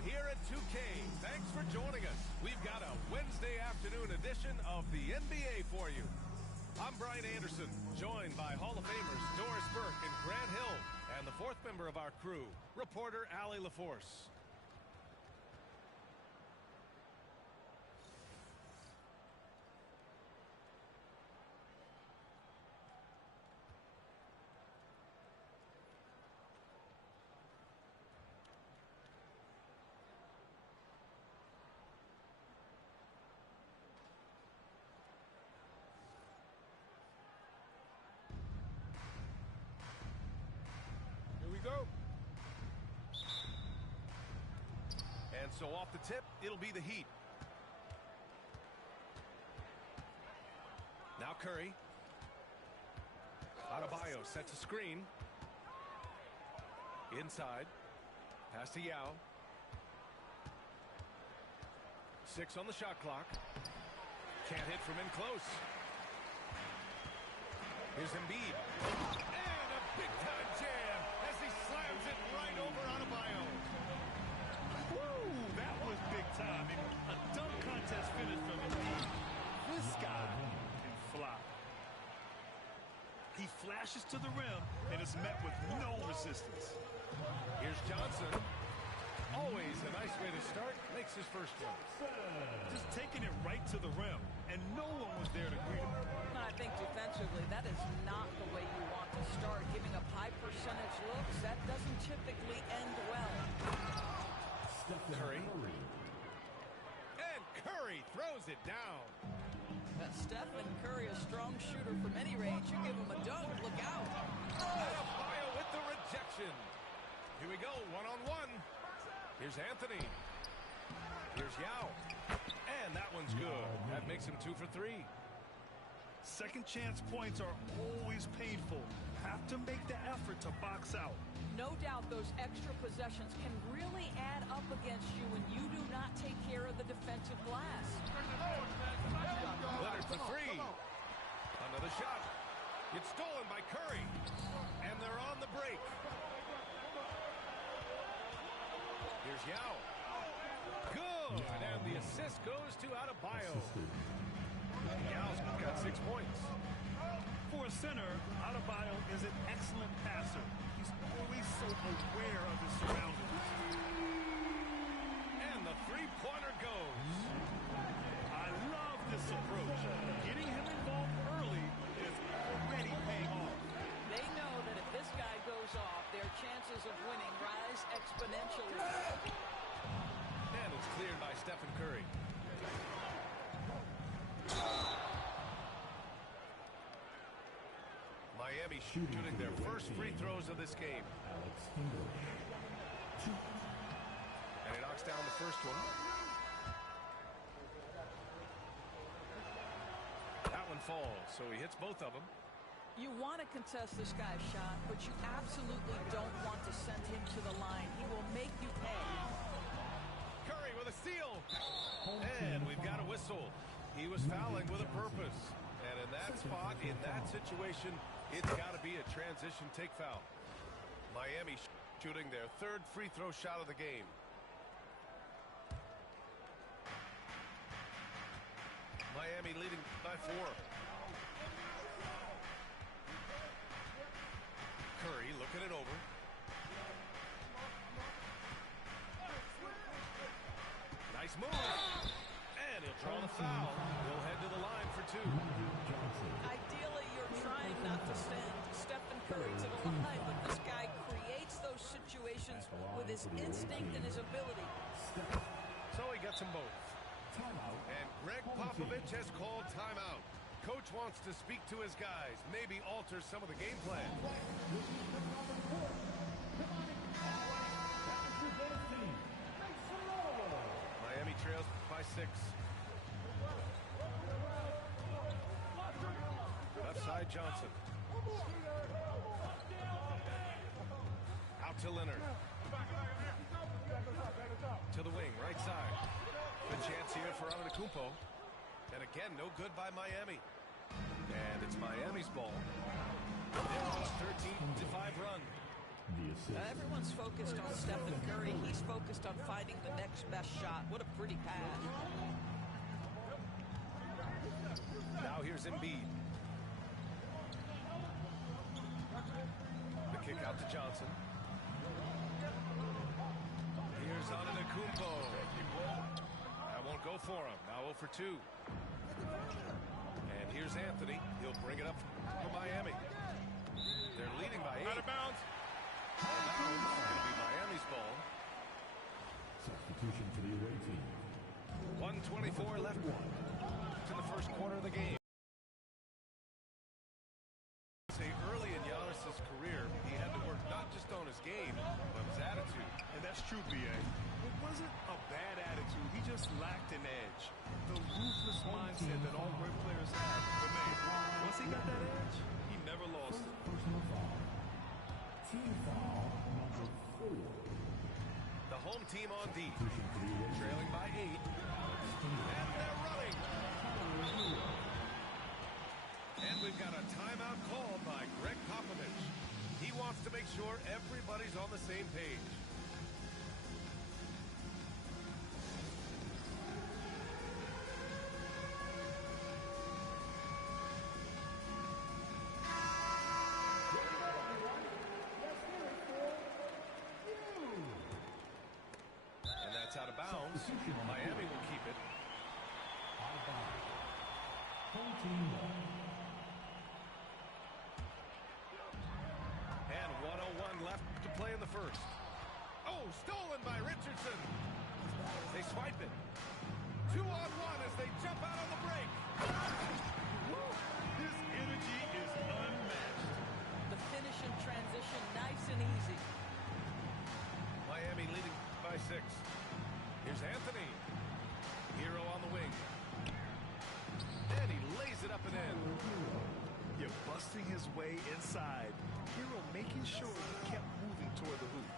down here at 2K. Thanks for joining us. We've got a Wednesday afternoon edition of the NBA for you. I'm Brian Anderson, joined by Hall of Famers Doris Burke and Grant Hill, and the fourth member of our crew, reporter Allie LaForce. Go. And so off the tip, it'll be the Heat. Now Curry. Adebayo sets a screen. Inside. Pass to Yao. 6 on the shot clock. Can't hit from in close. Here's Embiid. And a big-time jam as he slams it right over Adebayo. Woo! That was big time. A dunk contest finish from Embiid. This guy can fly. He flashes to the rim and is met with no resistance. Here's Johnson. Always a nice way to start. Makes his first one. Just taking it right to the rim, and no one was there to greet him. I think defensively, that is not the way you want to start. Giving up high percentage looks, that doesn't typically end well. Curry. And Curry throws it down. Stephen Curry, a strong shooter from any range. You give him a dunk, look out. Adebayo with the rejection. Here we go, one-on-one. Here's Anthony. Here's Yao. And that one's good. That makes him 2 for 3. Second chance points are always painful. Have to make the effort to box out. No doubt those extra possessions can really add up against you when you do not take care of the defensive glass. Leonard for 3. Another shot. It's stolen by Curry. And they're on the break. Here's Yao. Good. And the assist goes to Adebayo. Yao's got 6 points. For a center, Adebayo is an excellent passer. He's always so aware of his surroundings. And the three-pointer goes. I love this approach. Getting him involved early is already paying off. They know that if this guy goes off, their chances of winning rise exponentially. And it's cleared by Stephen Curry. Miami shooting their first free throws of this game. And he knocks down the first one. That one falls, so he hits both of them. You want to contest this guy's shot, but you absolutely don't want to send him to the line. He will make you pay. Curry with a steal. And we've got a whistle. He was fouling with a purpose. And in that spot, in that situation, it's got to be a transition take foul. Miami shooting their third free throw shot of the game. Miami leading by 4. Curry looking it over. Nice move. And he'll draw the foul. He'll head to the line for 2. Ideally, you're trying not to send Stephen Curry to the line, but this guy creates those situations with his instinct and his ability. So he gets them both. And Greg Popovich has called timeout. Coach wants to speak to his guys, maybe alter some of the game plan. Miami trails by 6. Left side, Johnson. Out to Leonard. To the wing, right side. Good chance here for Antetokounmpo. And again, no good by Miami. And it's Miami's ball. They're on a 13-5 run. Everyone's focused on Stephen Curry. He's focused on finding the next best shot. What a pretty pass. Now here's Embiid. The kick out to Johnson. Here's Antetokounmpo. That won't go for him. Now 0 for 2. And here's Anthony. He'll bring it up for Miami. They're leading by 8. Out of bounds. Out of bounds. It'll be Miami's ball. Substitution for the away team. 1:24 left in the first quarter of the game. Say early in Giannis's career, he had to work not just on his game, but his attitude. And that's true, B.A. It wasn't a bad attitude. He just lacked an edge. The ruthless mindset that all great players have. But man, once he got that edge, he never lost it. Personal foul. Team foul number 4. The home team on D, trailing by 8. And they're running. And we've got a timeout called by Greg Popovich. He wants to make sure everybody's on the same page. And that's out of bounds. Miami will keep it. Out of bounds. Home team ball. And 1:01 left to play in the first. Oh, stolen by Richardson. They swipe it. 2-on-1 as they jump out on the break. His energy is unmatched. The finish in transition, nice and easy. Miami leading by 6. Here's Anthony. Hero on the wing. And he lays it up and in. You're busting his way inside. Hero making sure he kept moving toward the hoop.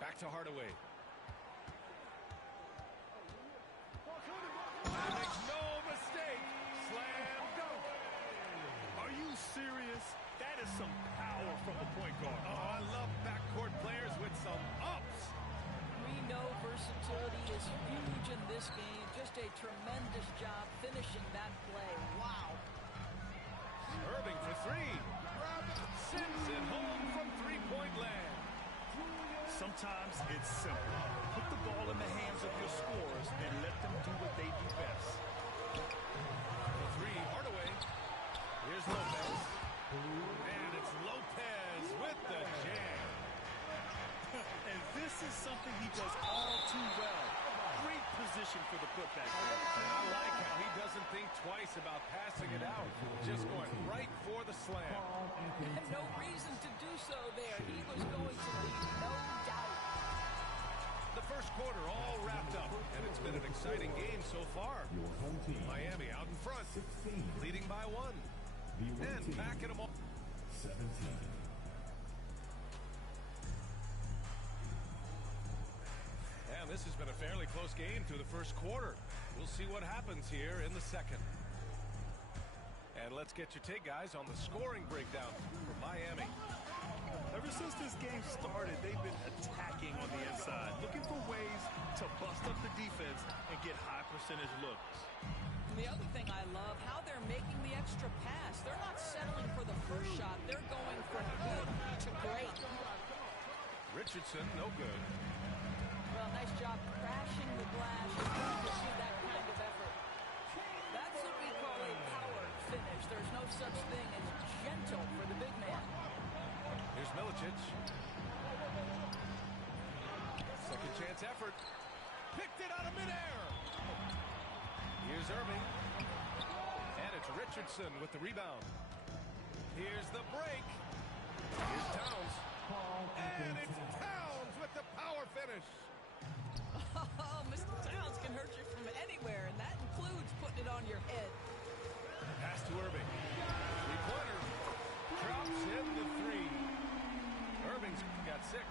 Back to Hardaway. He makes no mistake. Slam dunk. Are you serious? That is some power from a point guard. Oh, I love backcourt players with some ups. We know versatility is huge in this game. Just a tremendous job finishing that play. Wow. Irving for 3. Sends it home from three-point land. Sometimes it's simple. Put the ball in the hands of your scorers and let them do what they do best. The 3, Hardaway. Here's Lopez. And it's Lopez with the jam. And this is something he does all too well. Great position for the putback. And I like how he doesn't think twice about passing it out. Just going right for the slam. No reason to do so there. He was going to lead, no doubt. The first quarter all wrapped up, and it's been an exciting game so far. Your home team. Miami out in front, 16. leading by 1. The away And team. back at them all. 17. And this has been a fairly close game through the first quarter. We'll see what happens here in the second. And let's get your take, guys, on the scoring breakdown for Miami. Ever since this game started, they've been attacking on the inside, looking for ways to bust up the defense and get high percentage looks. And the other thing I love, how they're making the extra pass. They're not settling for the first shot. They're going from good to great. Richardson, no good. Well, nice job crashing the glass. You're going to see that kind of effort. That's what we call a power finish. There's no such thing as gentle for the big man. Here's Milicic. Second chance effort. Picked it out of midair. Here's Irving. And it's Richardson with the rebound. Here's the break. Here's Towns. And it's Towns with the power finish. Oh, Mr. Towns can hurt you from anywhere, and that includes putting it on your head. Pass to Irving. Three-pointer. Drops in the 3. Irving's got 6.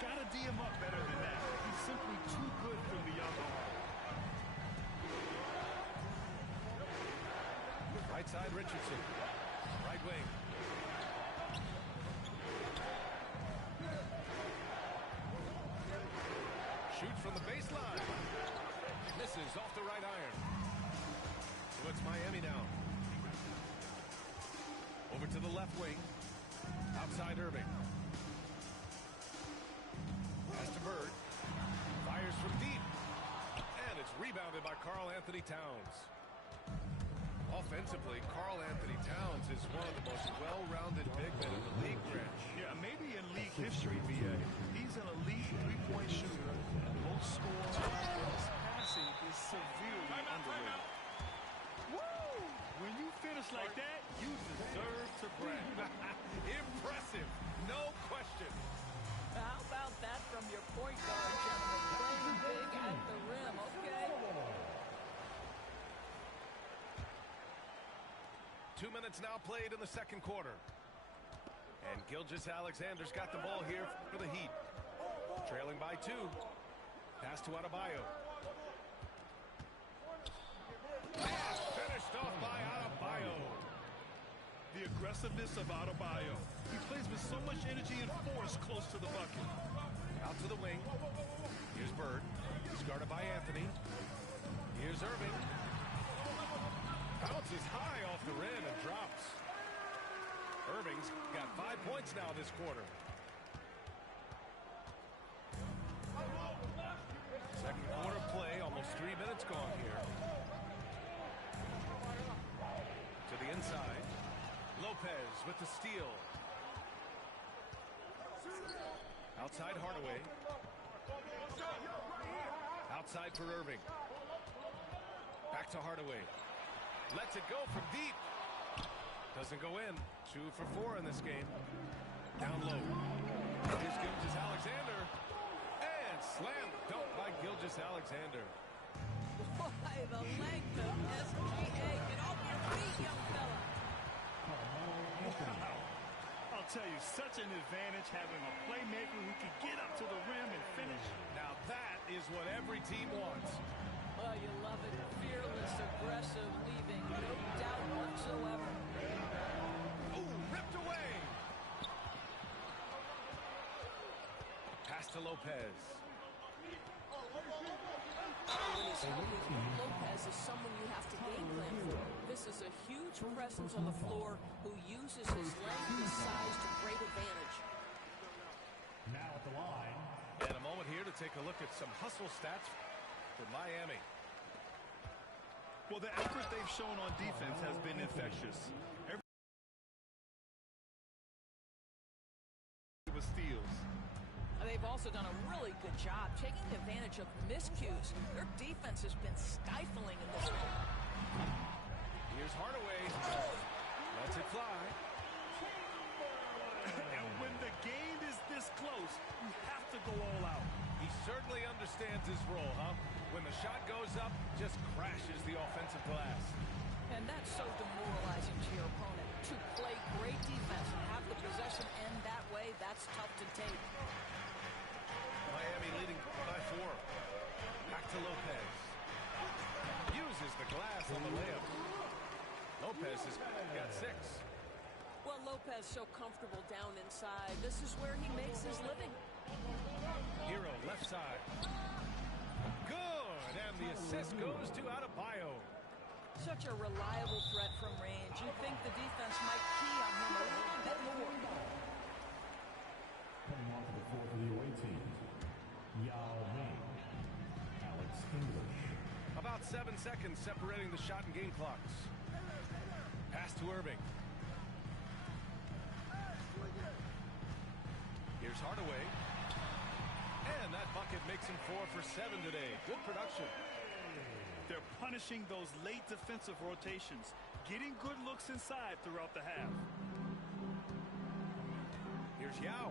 Gotta D him up better than that. He's simply too good from the younger arm. Right side, Richardson. Right wing. Misses off the right iron. So it's Miami now. Over to the left wing. Outside Irving. Pass to Bird. Fires from deep. And it's rebounded by Karl Anthony Towns. Offensively, Karl Anthony Towns is one of the most well-rounded big men in the league, Grant. Yeah, maybe in league history, B.A. He's an elite three-point shooter, most scorer, and his passing is severely underrated. Woo! When you finish like that, you deserve to brag. Impressive, no question. How about that from your point guard, gentlemen? Playing big at the rim, okay? 2 minutes now played in the second quarter. And Gilgeous-Alexander's got the ball here for the Heat. Trailing by 2. Pass to Adebayo. And finished off by Adebayo. The aggressiveness of Adebayo. He plays with so much energy and force close to the bucket. Out to the wing. Here's Bird. He's guarded by Anthony. Here's Irving. Bounces high off the rim and drops. Irving's got 5 points now this quarter. Second quarter play, almost 3 minutes gone here. To the inside. Lopez with the steal. Outside Hardaway. Outside for Irving. Back to Hardaway. Lets it go from deep. Doesn't go in. 2 for 4 in this game. Down low. Here's Gilgeous-Alexander. And slam dunk by Gilgeous-Alexander. Boy, the length of SGA. Get off your feet, young fella. I'll tell you, such an advantage having a playmaker who can get up to the rim and finish. Now that is what every team wants. Oh, you love it. Fearless, aggressive, leaving no doubt whatsoever. Ooh, ripped away. Pass to Lopez. When he's healthy, Lopez is someone you have to game plan for. This is a huge presence on the floor who uses his length and size to great advantage. Now at the line. And a moment here to take a look at some hustle stats for Miami. Well, the effort they've shown on defense has been infectious. With steals. They've also done a really good job taking advantage of miscues. Their defense has been stifling in this one. Here's Hardaway. Lets it fly. And when the game is this close, you have to go all out. He certainly understands his role, huh? When the shot goes up, just crashes the offensive glass. And that's so demoralizing to your opponent. To play great defense and have the possession end that way, that's tough to take. Miami leading by 4. Back to Lopez. Uses the glass on the layup. Lopez has got 6. Well, Lopez so comfortable down inside. This is where he makes his living. Hero left side. Good, and the assist goes to Adebayo. Such a reliable threat from range. You'd think the defense might key on him a little bit more. Coming onto the floor for the away team. Yao Ming. Alex English. About 7 seconds separating the shot and game clocks. Pass to Irving. Here's Hardaway. And that bucket makes him 4 for 7 today. Good production. They're punishing those late defensive rotations, getting good looks inside throughout the half. Here's Yao.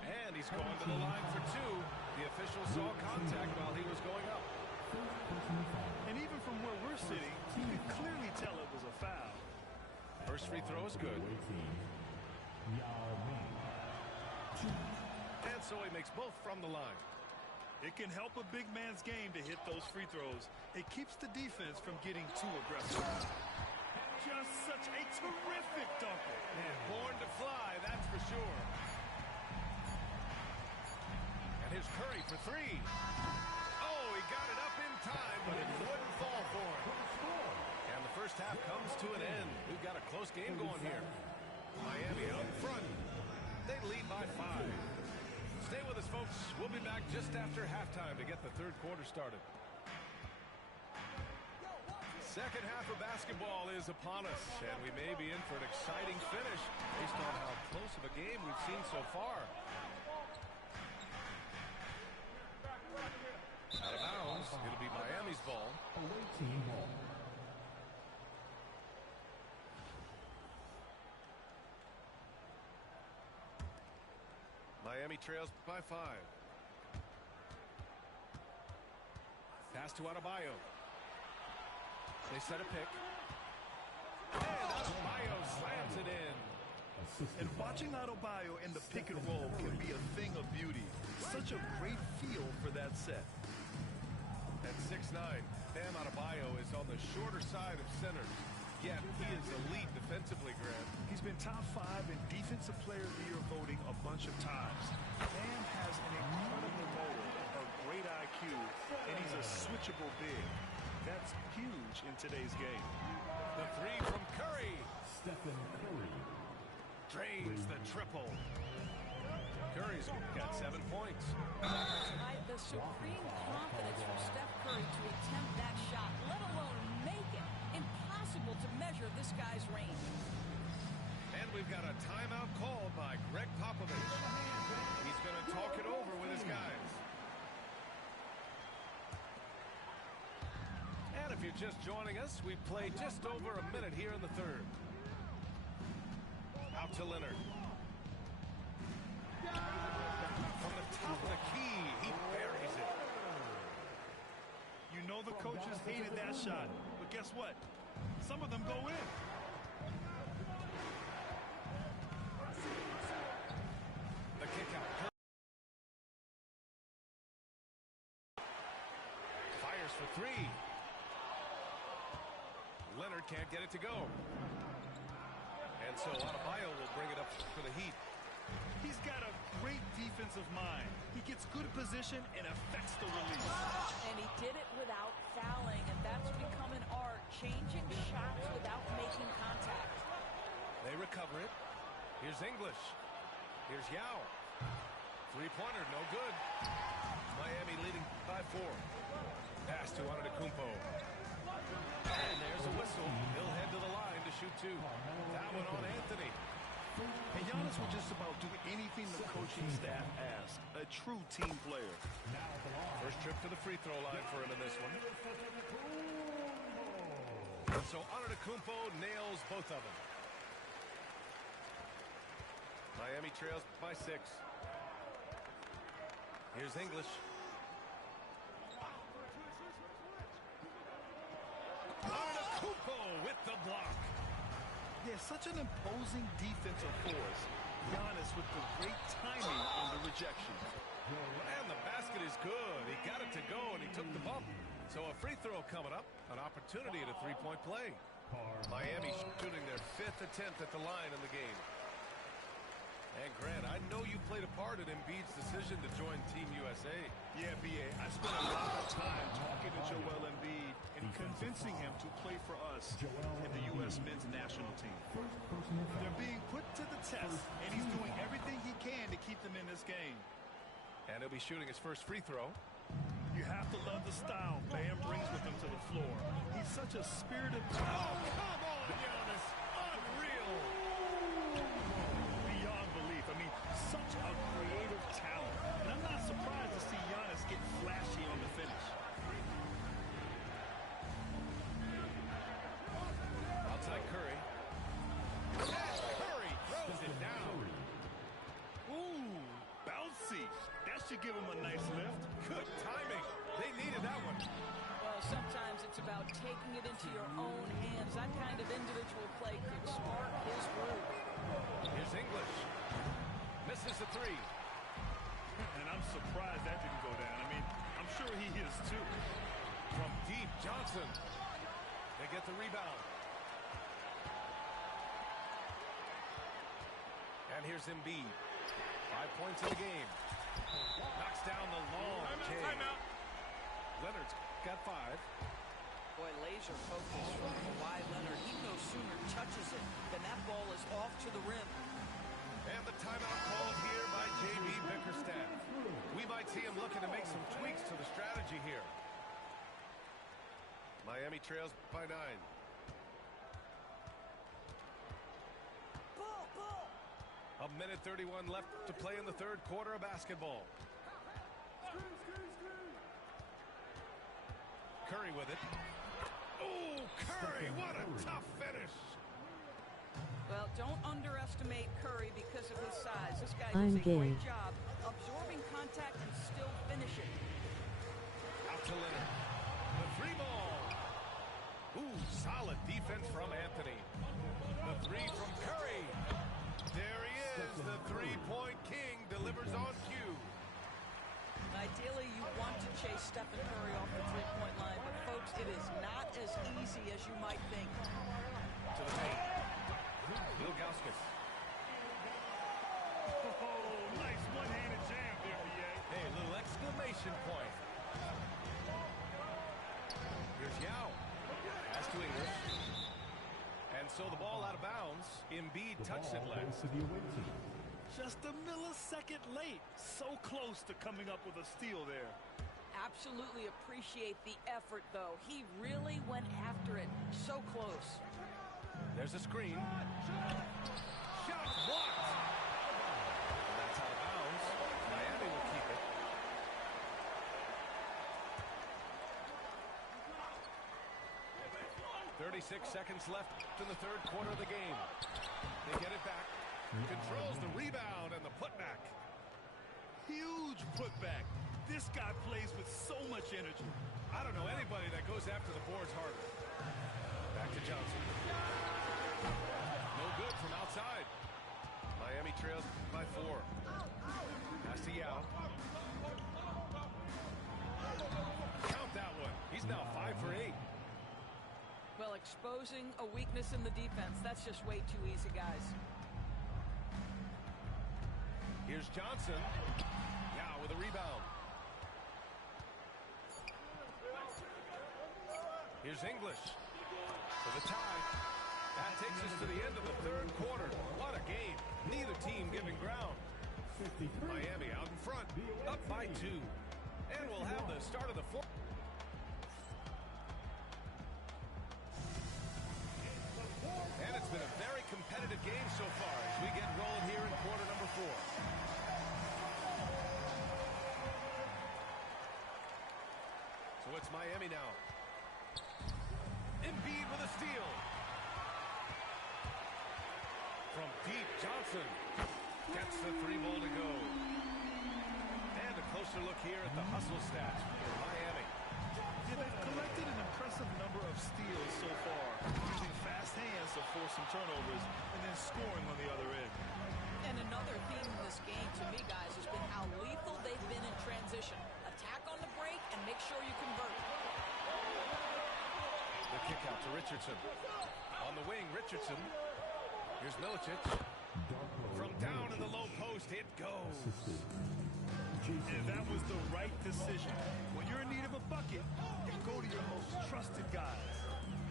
And he's going to the line for 2. The official saw contact while he was going up. And even from where we're sitting, you can clearly tell it was a foul. First free throw is good. Away team. Yao Ming. And so he makes both from the line. It can help a big man's game to hit those free throws. It keeps the defense from getting too aggressive. Just such a terrific dunker. And born to fly, that's for sure. And here's Curry for 3. Oh, he got it up in time, but it wouldn't fall for him. And the first half comes to an end. We've got a close game going here. Miami out in front. They lead by 5. Stay with us, folks. We'll be back just after halftime to get the third quarter started. Second half of basketball is upon us, and we may be in for an exciting finish based on how close of a game we've seen so far. Out of bounds. It'll be Miami's ball. Away team ball. Miami trails by 5. Pass to Adebayo. They set a pick. And Adebayo slams it in. And watching Adebayo in the pick and roll can be a thing of beauty. Such a great feel for that set. At 6'9", Bam Adebayo is on the shorter side of centers. Yet he is elite defensively, Grant. He's been top 5 in Defensive Player of the Year voting a bunch of times. Bam has an incredible motor, a great IQ, and he's a switchable big. That's huge in today's game. The 3 from Curry. Stephen Curry. Drains the triple. Curry's got 7 points. The supreme confidence from Steph Curry to attempt that shot, let alone make it. Impossible to measure this guy's range. And we've got a timeout called by Greg Popovich. He's going to talk it over with his guys. And if you're just joining us, we've played just over a minute here in the third. Out to Leonard. From the top of the key, he buries it. You know the coaches hated that shot, but guess what? Some of them go in. The kick out. Fires for 3. Leonard can't get it to go. And so Adebayo will bring it up for the Heat. He's got a great defensive mind. He gets good position and affects the release. And he did it without fouling, and that's become an art, changing shots without making contact. They recover it. Here's English. Here's Yao. 3-pointer, no good. Miami leading by 4. Pass to Antetokounmpo. And there's a whistle. He'll head to the line to shoot 2. That one on Anthony. And Giannis will just about do anything the coaching staff asked. A true team player. First trip to the free throw line for him in this one. And so Antetokounmpo nails both of them. Miami trails by 6. Here's English. Antetokounmpo with the block. Yeah, such an imposing defensive force. Giannis with the great timing on the rejection. And the basket is good. He got it to go, and he took the bump. So a free throw coming up, an opportunity at a 3-point play. Miami shooting their 5th attempt at the line in the game. And Grant, I know you played a part in Embiid's decision to join Team USA. Yeah, B.A., I spent a lot of time talking to Joel Embiid and convincing him to play for us in the U.S. men's national team. They're being put to the test, and he's doing everything he can to keep them in this game. And he'll be shooting his first free throw. You have to love the style Bam brings with him to the floor. He's such a spirited... Oh, come on, Giannis! Unreal! Beyond belief. I mean, such a creative talent. And I'm not surprised to see Giannis get flashy on the finish. Outside Curry. Curry throws it down. Ooh, bouncy. That should give him a nice lift. Good timing. They needed that one. Well, sometimes it's about taking it into your own hands. That kind of individual play could spark his groove. Here's English. Misses the 3. And I'm surprised that didn't go down. I mean, I'm sure he is too. From deep, Johnson. They get the rebound. And here's Embiid. 5 points in the game. Knocks down the long K. Leonard's got 5. Boy, laser focus from Kawhi Leonard. He no sooner touches it than that ball is off to the rim. And the timeout called here by J.B. Bickerstaff. We might see him looking to make some tweaks to the strategy here. Miami trails by 9. A minute 31 left to play in the third quarter of basketball. Curry with it. Oh, Curry, what a tough finish. Well, don't underestimate Curry because of his size. This guy I'm does a great gay. job absorbing contact and still finishing. Out to Leonard. The 3 ball. Ooh, solid defense from Anthony. The 3 from Curry. There he is, the 3-point king, delivers on cue. Ideally, you want to chase Stephen Curry off the three-point line, but folks, it is not as easy as you might think. To the paint. Ilgauskas. Oh, nice one-handed jam there, B.A. Hey, a little exclamation point. Here's Yao. Pass to English. And so the ball out of bounds. Embiid touched it last. To the away team. Just a millisecond late. So close to coming up with a steal there. Absolutely appreciate the effort, though. He really went after it. So close. There's a screen. Shot blocked. And that's out of bounds. Miami will keep it. .36 seconds left in the third quarter of the game. They get it back. Controls the rebound and the putback. Huge putback. This guy plays with so much energy. I don't know anybody that goes after the boards harder. Back to Johnson. No good from outside. Miami trails by 4. Pass to Yao. Count that one. He's now 5 for 8. Well, exposing a weakness in the defense, that's just way too easy, guys. Here's Johnson. Yao with a rebound. Here's English for the tie. That takes us to the end of the third quarter. What a game. Neither team giving ground. 53. Miami out in front, up by 2. And we'll have the start of the fourth. And it's been a very competitive game so far as we get rolling here in quarter number 4. So it's Miami now. Embiid with a steal. From deep, Johnson gets the 3 ball to go. And a closer look here at the hustle stats for Miami. Yeah, they've collected an impressive number of steals so far, using fast hands to force some turnovers and then scoring on the other end. And another theme in this game, to me, guys, has been how lethal they've been in transition. Attack on the break and make sure you convert. The kick out to Richardson. On the wing, Richardson. Here's Milicic. From down in the low post, it goes. And that was the right decision. When you're in need of a bucket, you go to your most trusted guys.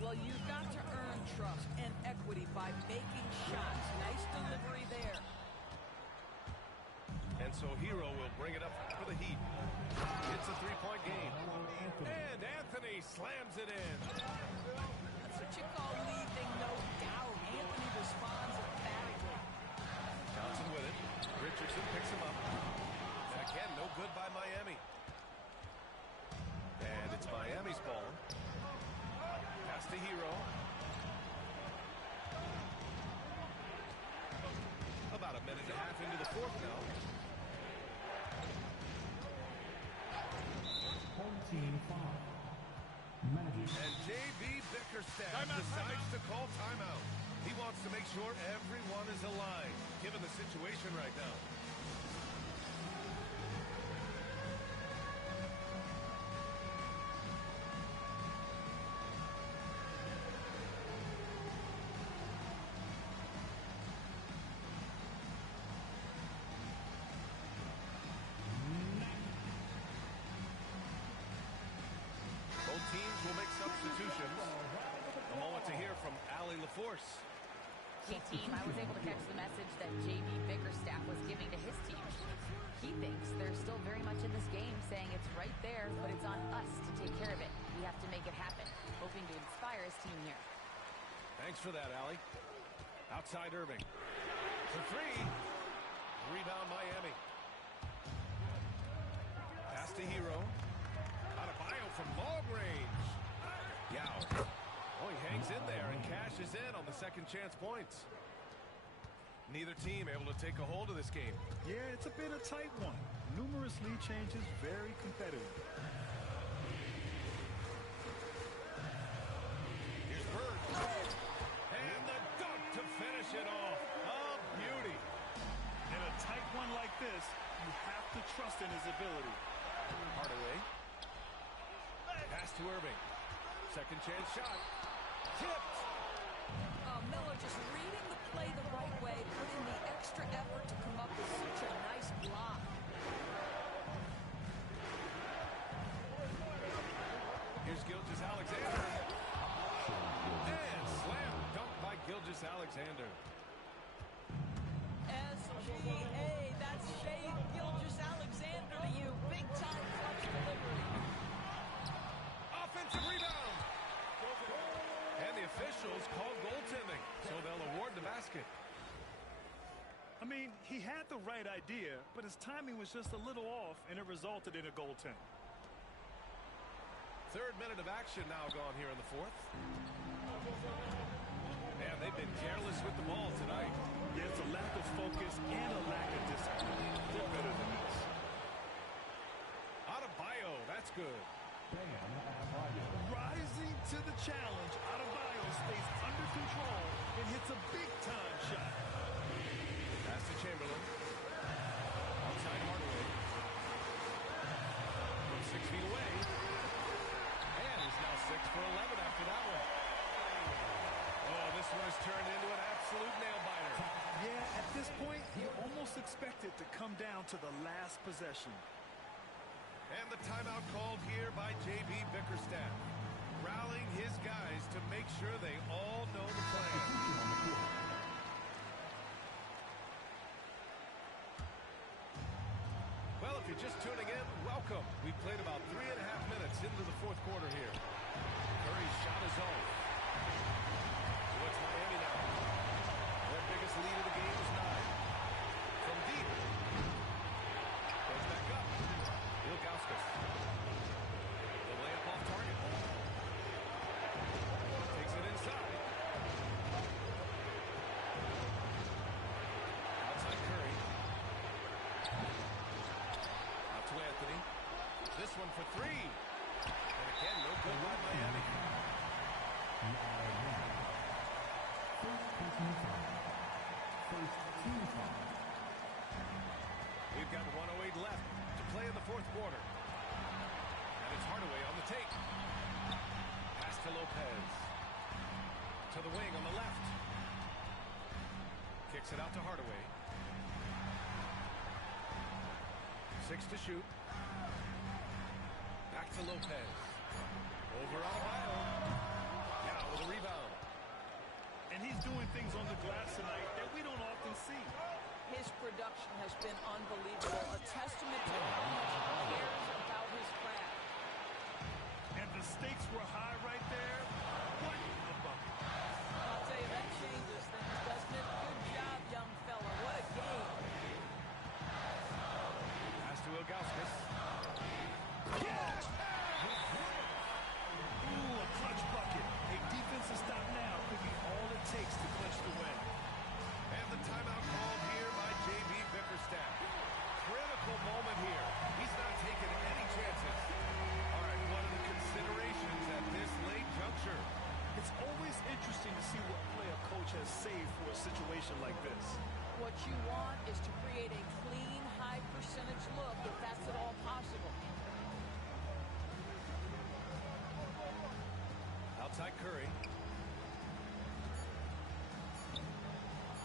Well, you've got to earn trust and equity by making shots. Nice delivery there. And so Hero will bring it up for the Heat. It's a 3-point game. And Anthony slams it in. That's what you call leaving no doubt. Anthony responds emphatically. Johnson with it. Richardson picks him up. And again, no good by Miami. And it's Miami's ball. Pass to Hero. About a minute and a half into the fourth now. Home team foul. Magic. And J.B. Bickerstaff decides to call timeout. He wants to make sure everyone is aligned, given the situation right now. teams will make substitutions. A moment to hear from Allie LaForce. Hey team, I was able to catch the message that J.B. Bickerstaff was giving to his team. He thinks they're still very much in this game, saying it's right there, but it's on us to take care of it. We have to make it happen, hoping to inspire his team here. Thanks for that, Allie. Outside Irving. For three. Rebound Miami. Pass to Hero. Adebayo from long range. Yao. Oh, he hangs in there and cashes in on the second chance points. Neither team able to take a hold of this game. Yeah, it's a bit a tight one. Numerous lead changes, very competitive. Here's Bird. And the dunk to finish it off. A beauty. In a tight one like this, you have to trust in his ability. Hardaway. Pass to Irving. Second chance shot. Tipped. Miller just reading the play the right way, put in the extra effort to come up with such a nice block. Here's Gilgeous-Alexander. And slam dunk by Gilgeous-Alexander. SGA, that's Shea Gilgeous-Alexander to you. Big time clutch delivery. Offensive rebound. And the officials call goaltending, so they'll award the basket. I mean, he had the right idea, but his timing was just a little off, and it resulted in a goaltend. Third minute of action now gone here in the fourth. Man, they've been careless with the ball tonight. Yeah, it's a lack of focus and a lack of discipline. They're better than this. Adebayo, that's good. Rising to the challenge, Adebayo stays under control and hits a big-time shot. Pass to Chamberlain. Outside Hardaway. From 6 feet away. And he's now 6 for 11 after that one. Oh, this one has turned into an absolute nail-biter. Yeah, at this point, you almost expect it to come down to the last possession. And the timeout called here by J.B. Bickerstaff, rallying his guys to make sure they all know the plan. Well, if you're just tuning in, welcome. We played about 3.5 minutes into the fourth quarter here. Curry's shot is off. So it's Miami now. Their biggest lead of the game is 9. From deep. Goes back up. Ilgauskas. The layup off target. Takes it inside. Outside Curry. Out to Anthony. This one for three. And again, no good by Miami. We've got 1:08 left to play in the fourth quarter. And it's Hardaway on the take. Pass to Lopez. To the wing on the left. Kicks it out to Hardaway. 6 to shoot. Back to Lopez. Over Adebayo. Now with a rebound. And he's doing things on the glass tonight that we don't often see. His production has been unbelievable, a testament to how much he cares about his craft. And the stakes were high right there. What a bucket. I'll tell you, that changes things, doesn't it? Good job, young fella. What a game. Pass to Ilgauskas. Yes! Ooh, a clutch bucket. A defensive stop now could be all it takes to clinch the win. And the timeout called here by J.B. Bickerstaff. Critical moment here. He's not taking any chances. All right, what are the considerations at this late juncture? It's always interesting to see what play a coach has saved for a situation like this. What you want is to create a clean, high-percentage look if that's at all possible. Outside Curry.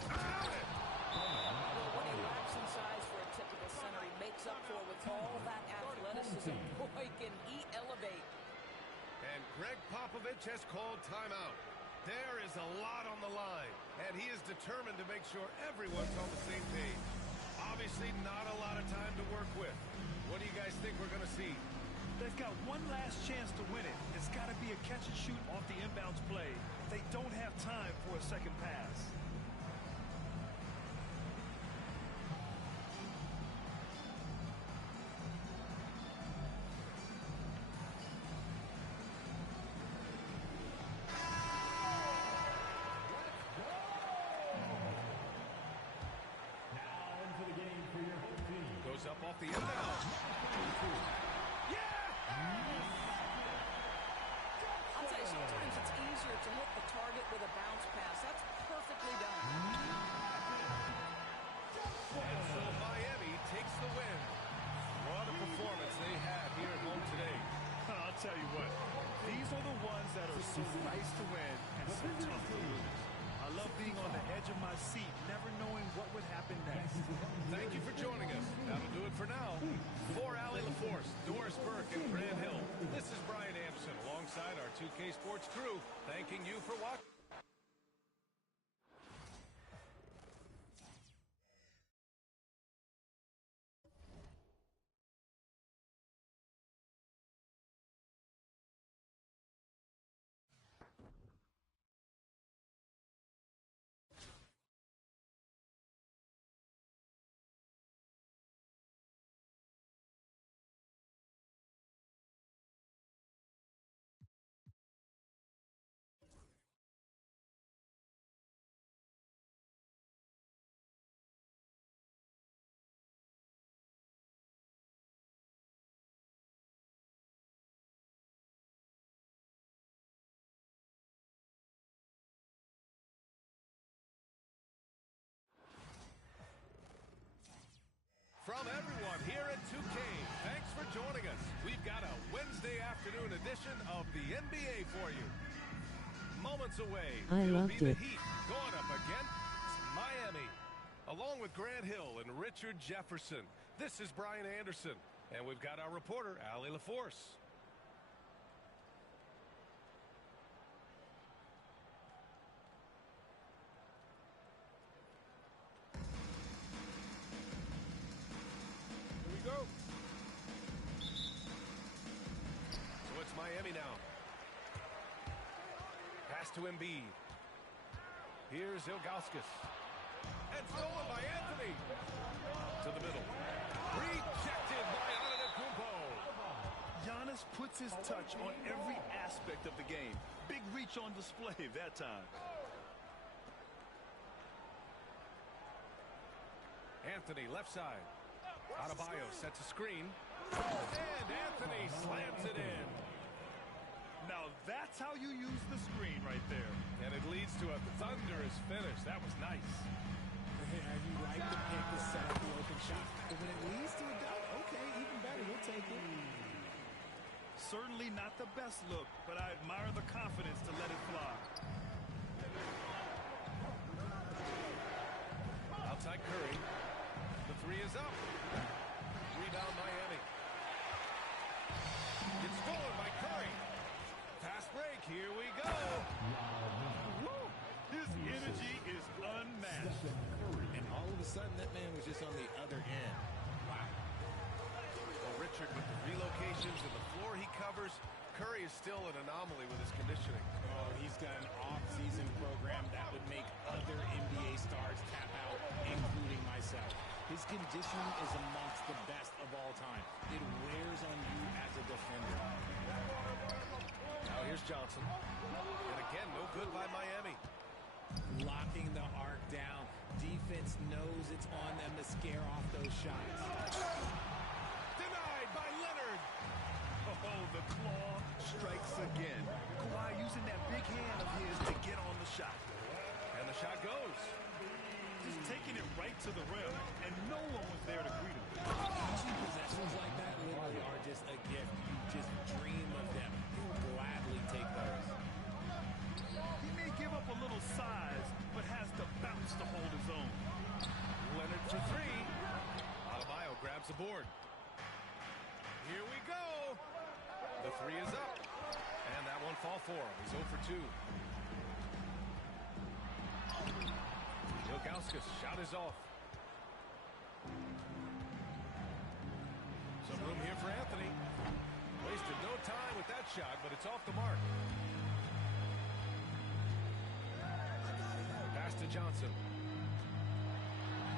Well, what he lacks in size for a typical center, he makes up for with all that athleticism. Boy, can he elevate. And Greg Popovich has called timeout. There is a lot on the line, and he is determined to make sure everyone's on the same page. Obviously, not a lot of time to work with. What do you guys think we're going to see? They've got one last chance to win it. It's got to be a catch and shoot off the inbounds play. They don't have time for a second pass. Up off the inbound. Yeah! I'll tell you, sometimes it's easier to hit the target with a bounce pass. That's perfectly done. And so Miami takes the win. What a performance they had here at home today. I'll tell you what, these are the ones that are so nice to win and so tough to lose. I love being on the edge of my seat, never knowing what would happen next. Thank you for joining us. That'll do it for now. For Allie LaForce, Doris Burke, and Grant Hill, this is Brian Anderson alongside our 2K Sports crew, thanking you for watching. From everyone here at 2K, thanks for joining us. We've got a Wednesday afternoon edition of the NBA for you. Moments away, it'll be the Heat going up against Miami. Along with Grant Hill and Richard Jefferson, this is Brian Anderson. And we've got our reporter, Allie LaForce. Go. So it's Miami now. Pass to Embiid. Here's Ilgauskas. And stolen by Anthony. To the middle. Rejected by Antetokounmpo. Giannis puts his touch on every aspect of the game. Big reach on display that time. Anthony, left side. Adebayo sets a screen. And Anthony slams it in. Now that's how you use the screen right there. And it leads to a thunderous finish. That was nice. You like to pick the set up the open shot. But when it leads to a dunk, okay, even better. We'll take it. Certainly not the best look, but I admire the confidence to let it fly. Outside Curry. The three is up. Rebound Miami. It's stolen by Curry. Fast break. Here we go. Woo! His energy is unmatched. And all of a sudden, that man was just on the other end. Wow. Well, Richard, with the relocations and the floor he covers, Curry is still an anomaly with his conditioning. Oh, he's got an off-season program that would make other NBA stars tap out, including myself. His conditioning is amongst the best of all time. It wears on you as a defender. Now here's Johnson. And again, no good by Miami. Locking the arc down. Defense knows it's on them to scare off those shots. Denied by Leonard. Oh, the claw strikes again. Kawhi using that big hand of his to get on the shot. And the shot goes. Just taking it right to the rim, and no one was there to greet him. Two possessions like that literally are just a gift. You just dream of them. You'll gladly take those. He may give up a little size, but has the bounce to hold his own. Leonard for three. Adebayo grabs the board. Here we go. The three is up. And ball for him. He's 0 for 2. Ilgauskas shot is off. Some room here for Anthony. Wasted no time with that shot, but it's off the mark. Pass to Johnson.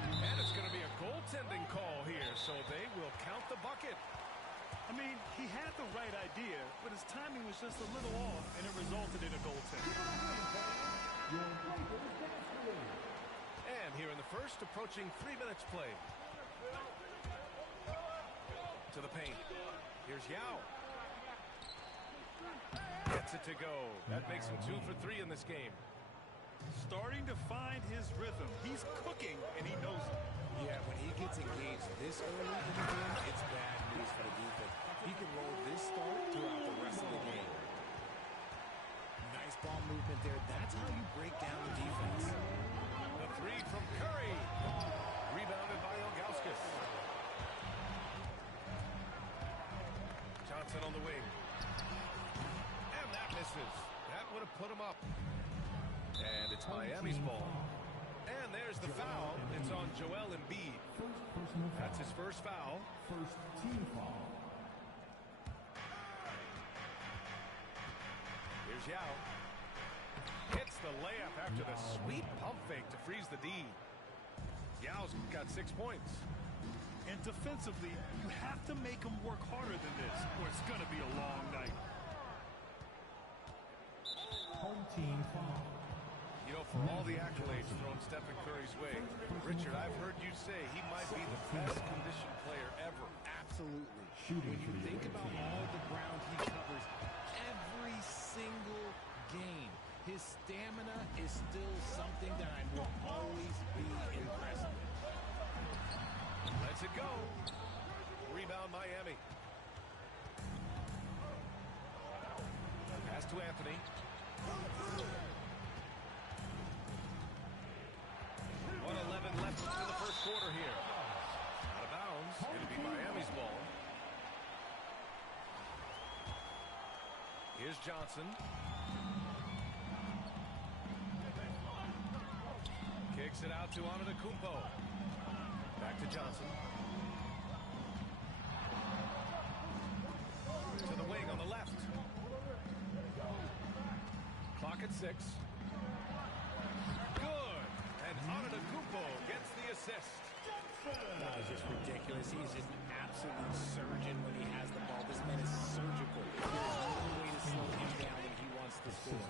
And it's going to be a goaltending call here, so they will count the bucket. I mean, he had the right idea, but his timing was just a little off, and it resulted in a goaltending. And here in the first, approaching 3 minutes play. To the paint. Here's Yao. Gets it to go. That makes him 2 for 3 in this game. Starting to find his rhythm. He's cooking, and he knows it. Yeah, when he gets engaged this early in the game, it's bad news for the defense. He can roll this start throughout the rest of the game. Nice ball movement there. That's how you break down the defense. The 3 from Curry. Rebounded by Ilgauskas. Johnson on the wing. And that misses. That would have put him up. And it's Miami's ball. And there's the foul. It's on Joel Embiid. That's his first foul. First team foul. Here's Yao. Hits the layup after the sweet pump fake to freeze the D. Yao's got 6 points. And defensively, you have to make him work harder than this, or it's going to be a long night. Home team foul. You know, for all the accolades thrown Stephen Curry's way, Richard, I've heard you say he might be the best conditioned player ever. Absolutely. Shooting When you for the think other about team. all the ground he covers every single game, his stamina is still something that I will always be impressed with. Lets it go. Rebound Miami. Pass to Anthony. 1:11 left in the first quarter here. Out of bounds. It'll be Miami's ball. Here's Johnson. Kicks it out to Antetokounmpo. Back to Johnson. To the wing on the left. Clock at 6. Good. And Antetokounmpo gets the assist. That is just ridiculous. He's just an absolute surgeon when he has the ball. This man is surgical. There's no way to slow him down when he wants to score.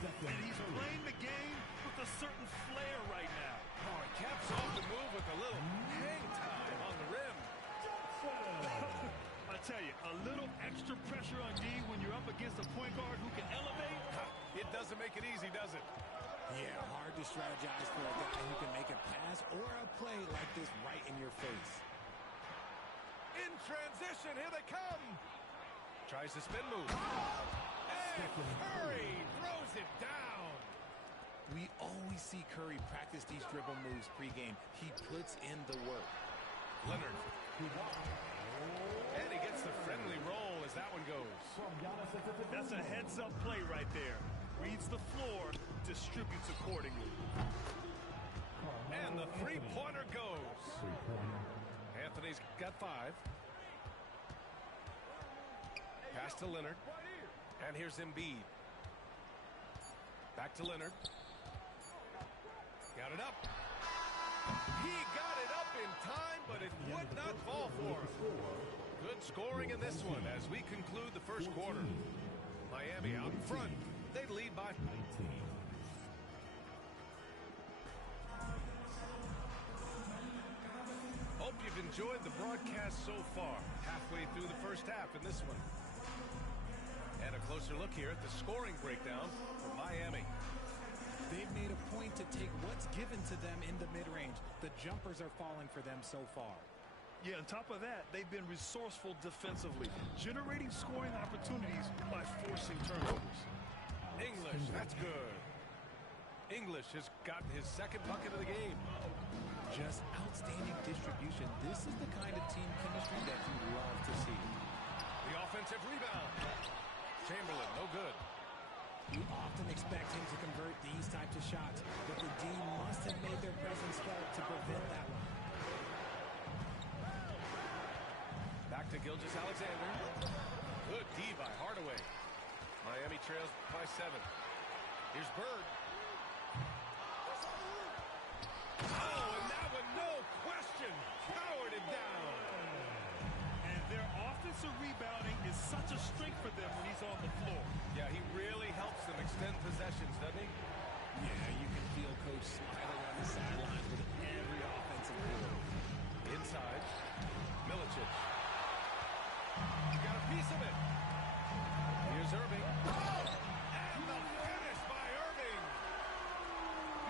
And he's playing the game with a certain flair right now. Oh, he caps off the move with a little hang time on the rim. I tell you, a little extra pressure on D when you're up against a point guard who can elevate. It doesn't make it easy, does it? Yeah, hard to strategize for a guy who can make a pass or a play like this right in your face. In transition, here they come. Tries the spin move. And Curry throws it down. We always see Curry practice these dribble moves pregame. He puts in the work. Leonard. And he gets the friendly roll as that one goes. That's a heads-up play right there. Reads the floor, distributes accordingly. And the three-pointer goes. Anthony's got 5. Pass to Leonard. And here's Embiid. Back to Leonard. Got it up. He got it up in time, but it would not fall for him. Good scoring in this one as we conclude the first quarter. Miami out in front. They lead by 19. Hope you've enjoyed the broadcast so far. Halfway through the first half in this one. And a closer look here at the scoring breakdown for Miami. They've made a point to take what's given to them in the mid-range. The jumpers are falling for them so far. Yeah, on top of that, they've been resourceful defensively, generating scoring opportunities by forcing turnovers. English, that's good. English has gotten his second bucket of the game. Just outstanding distribution. This is the kind of team chemistry that you love to see. The offensive rebound. Chamberlain, no good. You often expect him to convert these types of shots, but the D must have made their presence felt to prevent that one. Back to Gilgeous-Alexander. Good D by Hardaway. Miami trails by 7. Here's Bird. Oh, and that one, no question, powered it down. And their offensive rebounding is such a strength for them when he's on the floor. Yeah, he really helps them extend possessions, doesn't he? Yeah, you can feel Coach smiling on the sidelines with every offensive board. Inside, Milicic. Got a piece of it. Here's Irving. And the finish by Irving.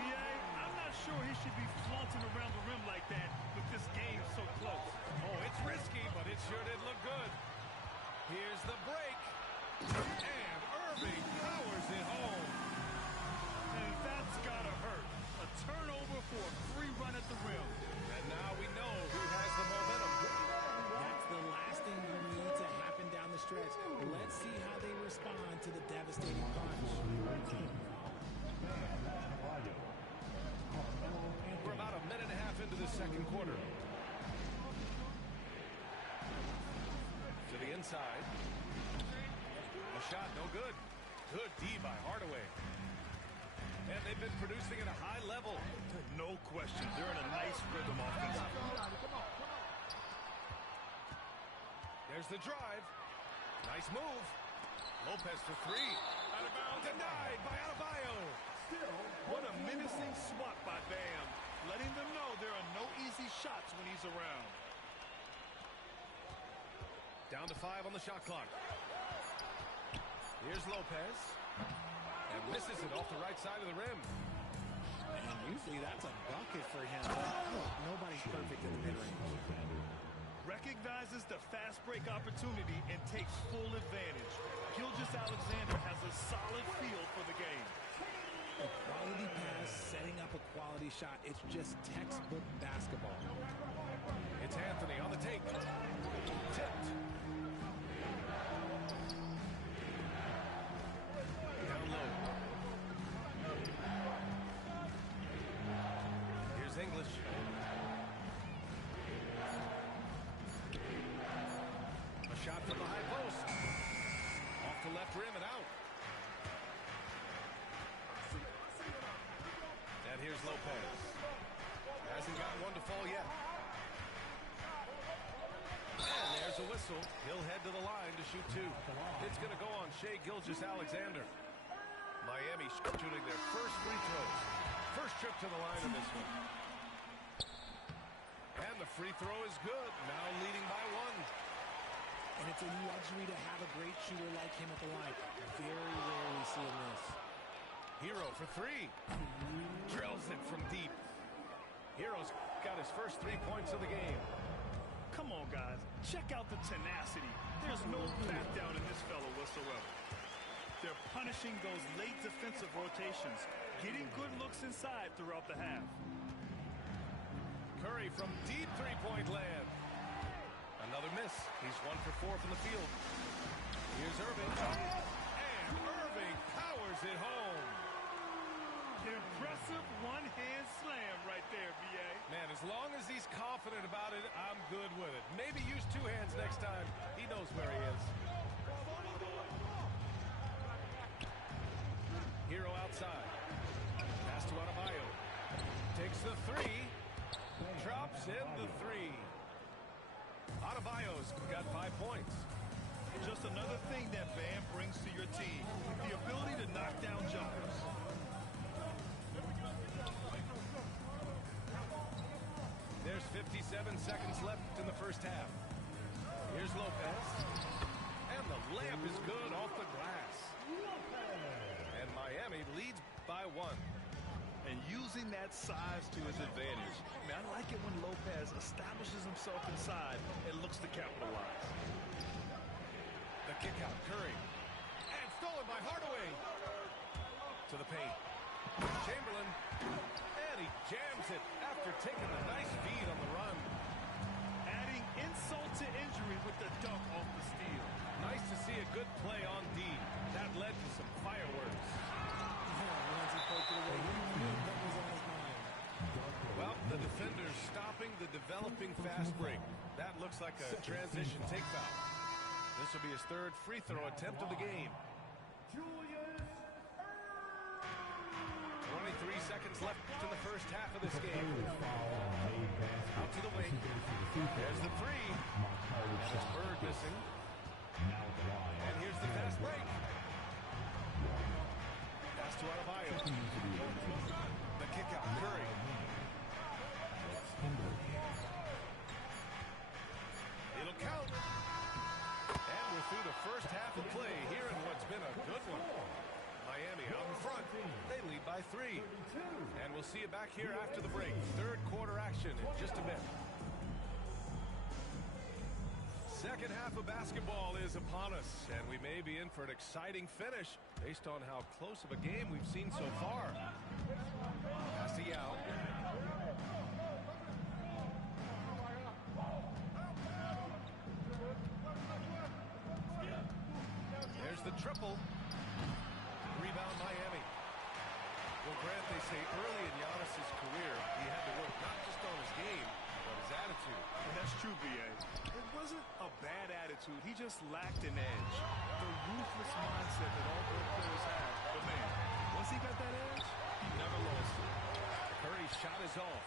BA, I'm not sure he should be flaunting around the rim like that with this game so close. Oh, it's risky, but it sure did look good. Here's the break. And Irving powers it home. And that's gotta hurt. A turnover for a free run at the rim. And now we know who has the momentum. That's the last thing you need to happen down the stretch. Let's see how they respond to the devastating punch. We're about a minute and a half into the second quarter. To the inside. A shot, no good. Good D by Hardaway. And they've been producing at a high level. No question. They're in a nice rhythm offensively. There's the drive. Nice move. Lopez for 3. Out of bounds. Denied by Adebayo. What a menacing swat by Bam, letting them know there are no easy shots when he's around. Down to 5 on the shot clock. Here's Lopez. And misses it off the right side of the rim. And usually that's a bucket for him. Look, nobody's perfect in the mid-range. Recognizes the fast break opportunity and takes full advantage. Gilgeous-Alexander has a solid feel for the game. A quality pass, setting up a quality shot. It's just textbook basketball. It's Anthony on the take. Tipped. Down low. Here's English. A shot from the high post. Off the left rim and out. And here's Lopez. Hasn't got one to fall yet. And there's a whistle. He'll head to the line to shoot 2. It's going to go on Shai Gilgeous-Alexander. Miami shooting their first free throws. First trip to the line in this one. And the free throw is good. Now leading by 1. And it's a luxury to have a great shooter like him at the line. Very rarely seeing this. Hero for 3. Drills it from deep. Hero's got his first 3 points of the game. Come on, guys. Check out the tenacity. There's no back down in this fellow whatsoever. They're punishing those late defensive rotations, getting good looks inside throughout the half. Curry from deep three-point land. Another miss. He's 1 for 4 from the field. Here's Irving. And Irving powers it home. Impressive one-hand slam right there, B.A. Man, as long as he's confident about it, I'm good with it. Maybe use 2 hands next time. He knows where he is. Hero outside. Pass to Adebayo. Takes the 3. Drops in the 3. Adebayo's got 5 points. Just another thing that Bam brings to your team, the ability to knock down jumpers. There's 57 seconds left in the first half. Here's Lopez. And the layup is good off the glass. And Miami leads by 1. And using that size to his advantage. I mean, I like it when Lopez establishes himself inside and looks to capitalize. The kick out, Curry. And stolen by Hardaway. To the paint. Chamberlain. And he jams it after taking a nice feed on the run. Adding insult to injury with the dunk off the steal. Nice to see a good play on D. That led to some fireworks. Once he poked it away, he knew what was on his mind. Well, the defender's stopping the developing fast break. That looks like a transition take foul. This will be his third free throw attempt of the game. 23 seconds left in the first half of this game. Out to the wing. There's the three. And it's Bird missing. And here's the fast break. Pass to Adebayo. The kick out. Curry. It'll count. And we're through the first half of play here in what's been a good one. Miami out in front. They lead by 3. And we'll see you back here after the break. Third quarter action in just a bit. Second half of basketball is upon us, and we may be in for an exciting finish based on how close of a game we've seen so far. Pass to Yao. There's the triple. Rebound Miami. Well, Grant, they say early in Giannis's career, he had to work not just on his game, but his attitude. And that's true, B.A. It wasn't a bad attitude. He just lacked an edge. The ruthless mindset that all good players have. But, man, once he got that edge, he never lost it. Curry's shot is off.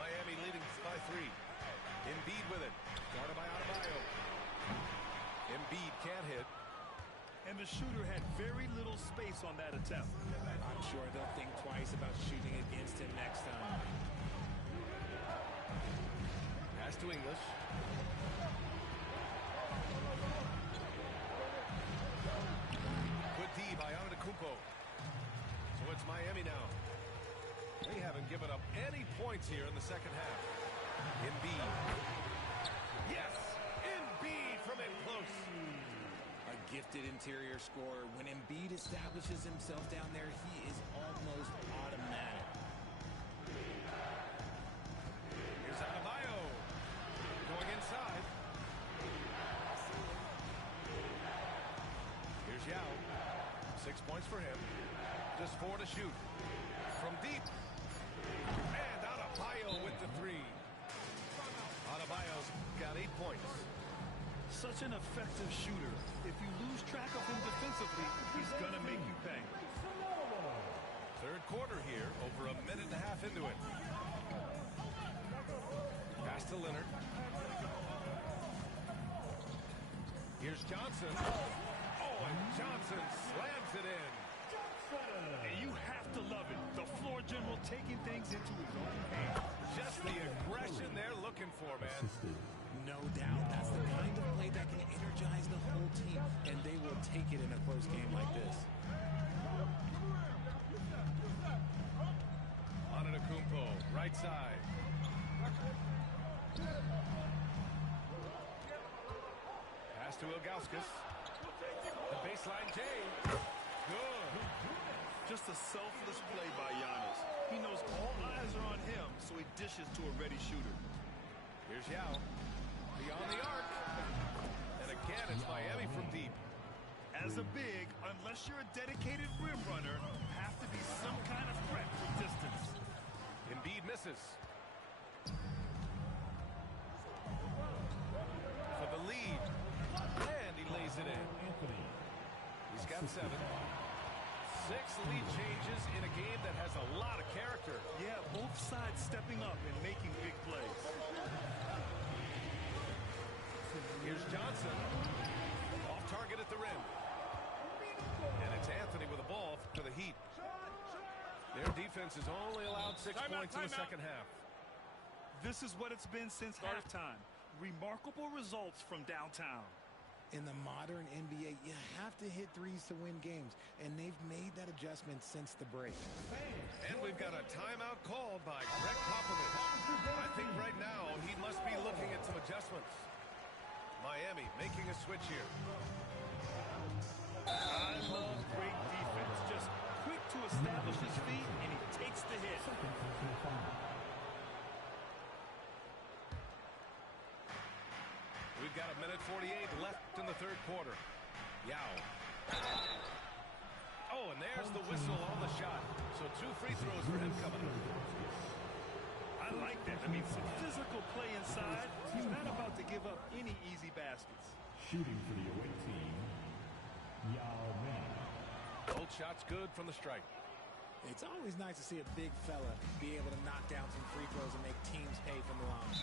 Miami leading by 3. Embiid with it. Guarded by Adebayo. Embiid can't hit. And the shooter had very little space on that attempt. I'm sure they'll think twice about shooting against him next time. Pass to English. Good D by Antetokounmpo. So it's Miami now. They haven't given up any points here in the second half. Embiid. Yes! Embiid from in close. A gifted interior scorer. When Embiid establishes himself down there, he is almost automatic. Here's Adebayo. Going inside. Here's Yao. 6 points for him. Just 4 to shoot. From deep. And Adebayo with the 3. Adebayo's got 8 points. Such an effective shooter. If you lose track of him defensively, he's going to make you pay. Third quarter here, over a minute and a half into it. Pass to Leonard. Here's Johnson. Oh, and Johnson slams it in. And you have to love it. The floor general taking things into his own hands. Just the aggression they're looking for, man. No doubt. That's the kind of play that can energize the whole team, and they will take it in a close game like this. Antetokounmpo, right side. Pass to Ilgauskas. The baseline J. Good. Just a selfless play by Giannis. He knows all eyes are on him, so he dishes to a ready shooter. Here's Yao. Beyond the arc. And again, it's Miami from deep. As a big, unless you're a dedicated rim runner, have to be some kind of threat from distance. Embiid misses. For the lead. And he lays it in. He's got 7. 6 lead changes in a game that has a lot of character. Yeah, both sides stepping up and making big plays. Here's Johnson. Off target at the rim. And it's Anthony with the ball for the Heat. Their defense has only allowed 6 points in the second half. This is what it's been since halftime. Remarkable results from downtown. In the modern NBA, you have to hit threes to win games, and they've made that adjustment since the break. And we've got a timeout called by Greg Popovich. I think right now he must be looking at some adjustments. Miami making a switch here. I love great defense. Just quick to establish his feet, and he takes the hit. We've got a minute 48 left left in the third quarter. Yao. Oh, and there's the whistle on the shot. So 2 free throws for him coming up. I like that. I mean, some physical play inside. He's not about to give up any easy baskets. Shooting for the away team, Yao Ming. Both shots good from the strike. It's always nice to see a big fella be able to knock down some free throws and make teams pay from the line.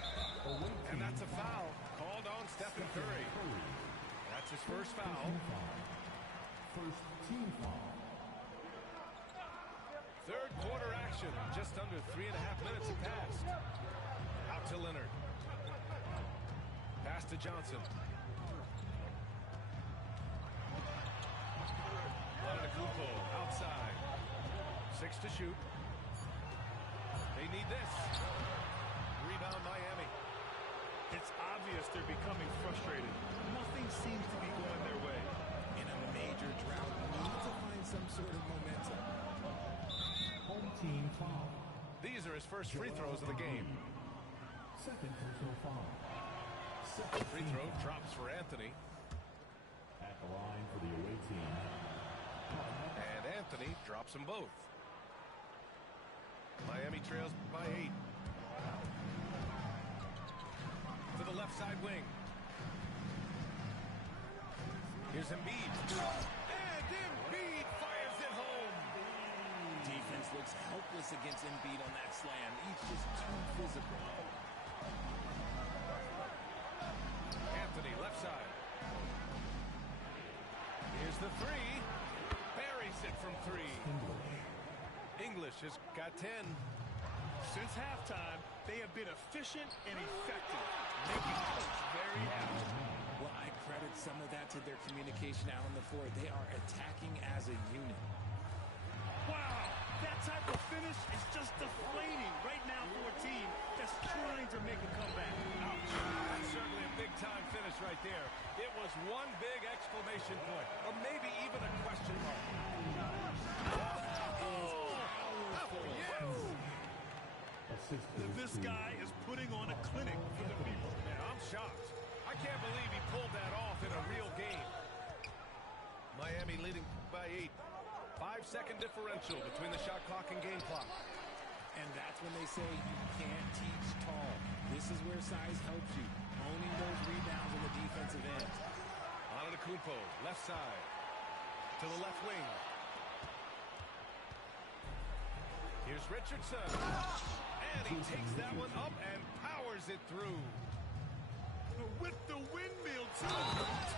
And that's a foul called on Stephen Curry. That's his first foul. First team foul. Third quarter action. Just under 3.5 minutes have passed. Out to Leonard. Pass to Johnson. Antetokounmpo outside. 6 to shoot. They need this. Rebound Miami. It's obvious they're becoming frustrated. Nothing seems to be going their way. In a major drought, you need to find some sort of momentum. Home team foul. These are his first free throws of the game. Second personal foul. Second free throw drops for Anthony. At the line for the away team. And Anthony drops them both. Miami trails by 8. To the left side wing. Here's Embiid. And Embiid fires it home. Defense looks helpless against Embiid on that slam. He's just too physical. Anthony, left side. Here's the 3. Buries it from 3. English has got 10. Since halftime, they have been efficient and effective, making coach very happy. Well, I credit some of that to their communication out on the floor. They are attacking as a unit. Wow, that type of finish is just deflating right now for a team that's trying to make a comeback. Ouch. That's certainly a big-time finish right there. It was one big exclamation point, or maybe even a question mark. This guy is putting on a clinic for the people. Man, I'm shocked. I can't believe he pulled that off in a real game. Miami leading by 8. 5-second differential between the shot clock and game clock. And that's when they say you can't teach tall. This is where size helps you. Owning those rebounds on the defensive end. Antetokounmpo, left side. To the left wing. Here's Richardson. And he takes that one up and powers it through. With the windmill, too.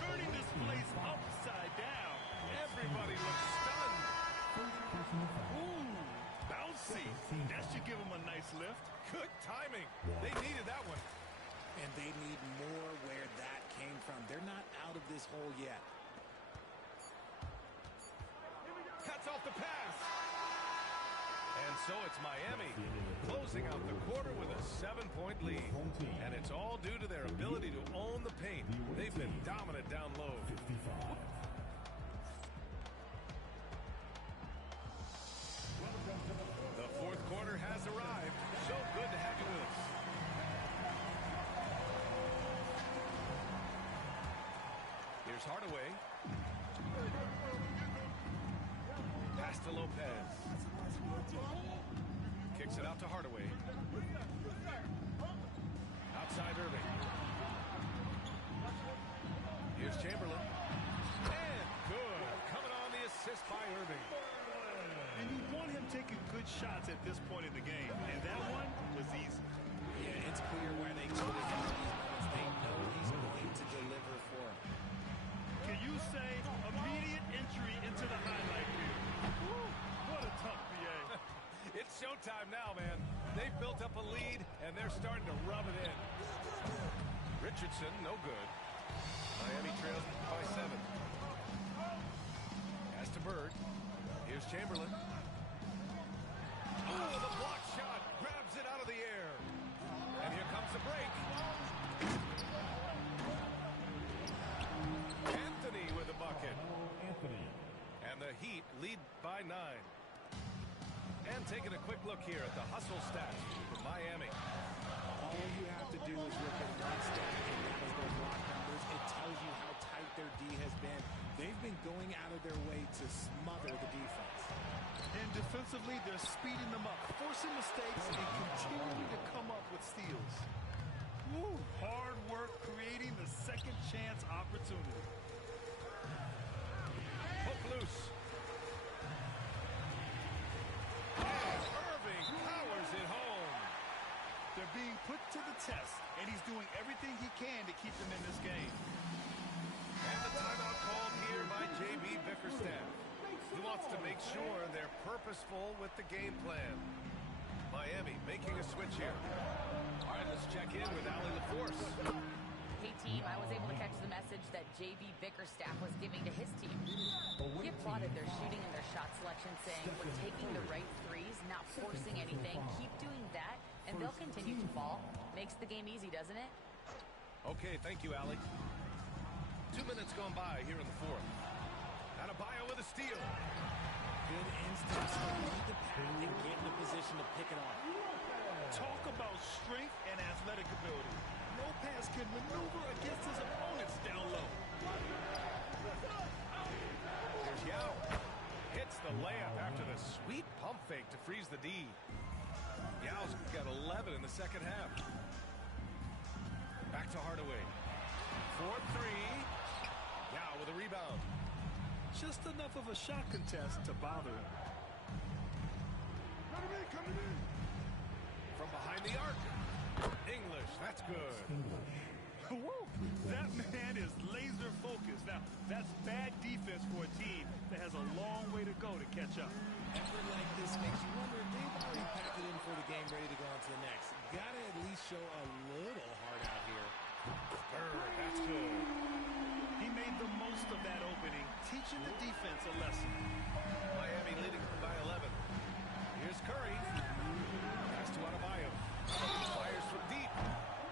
Turning this place upside down. Everybody looks stunned. Ooh, bouncy. That should give him a nice lift. Good timing. They needed that one. And they need more where that came from. They're not out of this hole yet. Cuts off the pass. And so it's Miami closing out the quarter with a 7-point lead. And it's all due to their ability to own the paint. They've been dominant down low. 55. The fourth quarter has arrived. So good to have you with us. Here's Hardaway. Pass to Lopez. Kicks it out to Hardaway. Outside Irving. Here's Chamberlain. And good. Coming on the assist by Irving. And you want him taking good shots at this point in the game. And that one was easy. Yeah, it's clear where they go to these moments. They know he's going to deliver for them. Can you say immediate entry into the highlight reel? Woo, what a tough PA. It's showtime now, man. They've built up a lead, and they're starting to rub it in. Richardson, no good. Miami trails by 7. Pass to Bird. Here's Chamberlain. Oh, the block shot. Grabs it out of the air. And here comes the break. Anthony with a bucket. Anthony. And the Heat lead by 9. And taking a quick look here at the hustle stats for Miami. All you have to do is look at one stat, and that is their block numbers. it tells you how tight their D has been. They've been going out of their way to smother the defense. And defensively, they're speeding them up, forcing mistakes, and continuing to come up with steals. Woo, hard work creating the second chance opportunity. Hook loose. And Irving powers it home. They're being put to the test, and he's doing everything he can to keep them in this game. And the timeout called here by J.B. Bickerstaff. He wants to make sure they're purposeful with the game plan. Miami making a switch here. All right, let's check in with Allie LaForce. Hey, team, I was able to catch the message that J.B. Bickerstaff was giving to his team. He applauded their shooting and their shot selection, saying, we're taking the right threes, not forcing anything. Keep doing that, and they'll continue to fall. Makes the game easy, doesn't it? Okay, thank you, Allie. 2 minutes gone by here in the fourth. Adebayo with a steal. Good instincts to read the path and get in a position to pick it off. Talk about strength and athletic ability. Lopez can maneuver against his opponents down low. Here's Yao. Hits the layup after the sweet pump fake to freeze the D. Yao's got 11 in the second half. Back to Hardaway. 4-3. Yao with a rebound. Just enough of a shot contest to bother him. Coming in. From behind the arc. English, that's good. Woo! That man is laser focused. Now, that's bad defense for a team that has a long way to go to catch up. Effort like this makes you wonder if they've already packed it in for the game, ready to go on to the next. Gotta at least show a little heart out here. That's good. He made the most of that opening, teaching the defense a lesson. Miami leading by 11. Here's Curry. Pass to Adebayo. Fires from deep.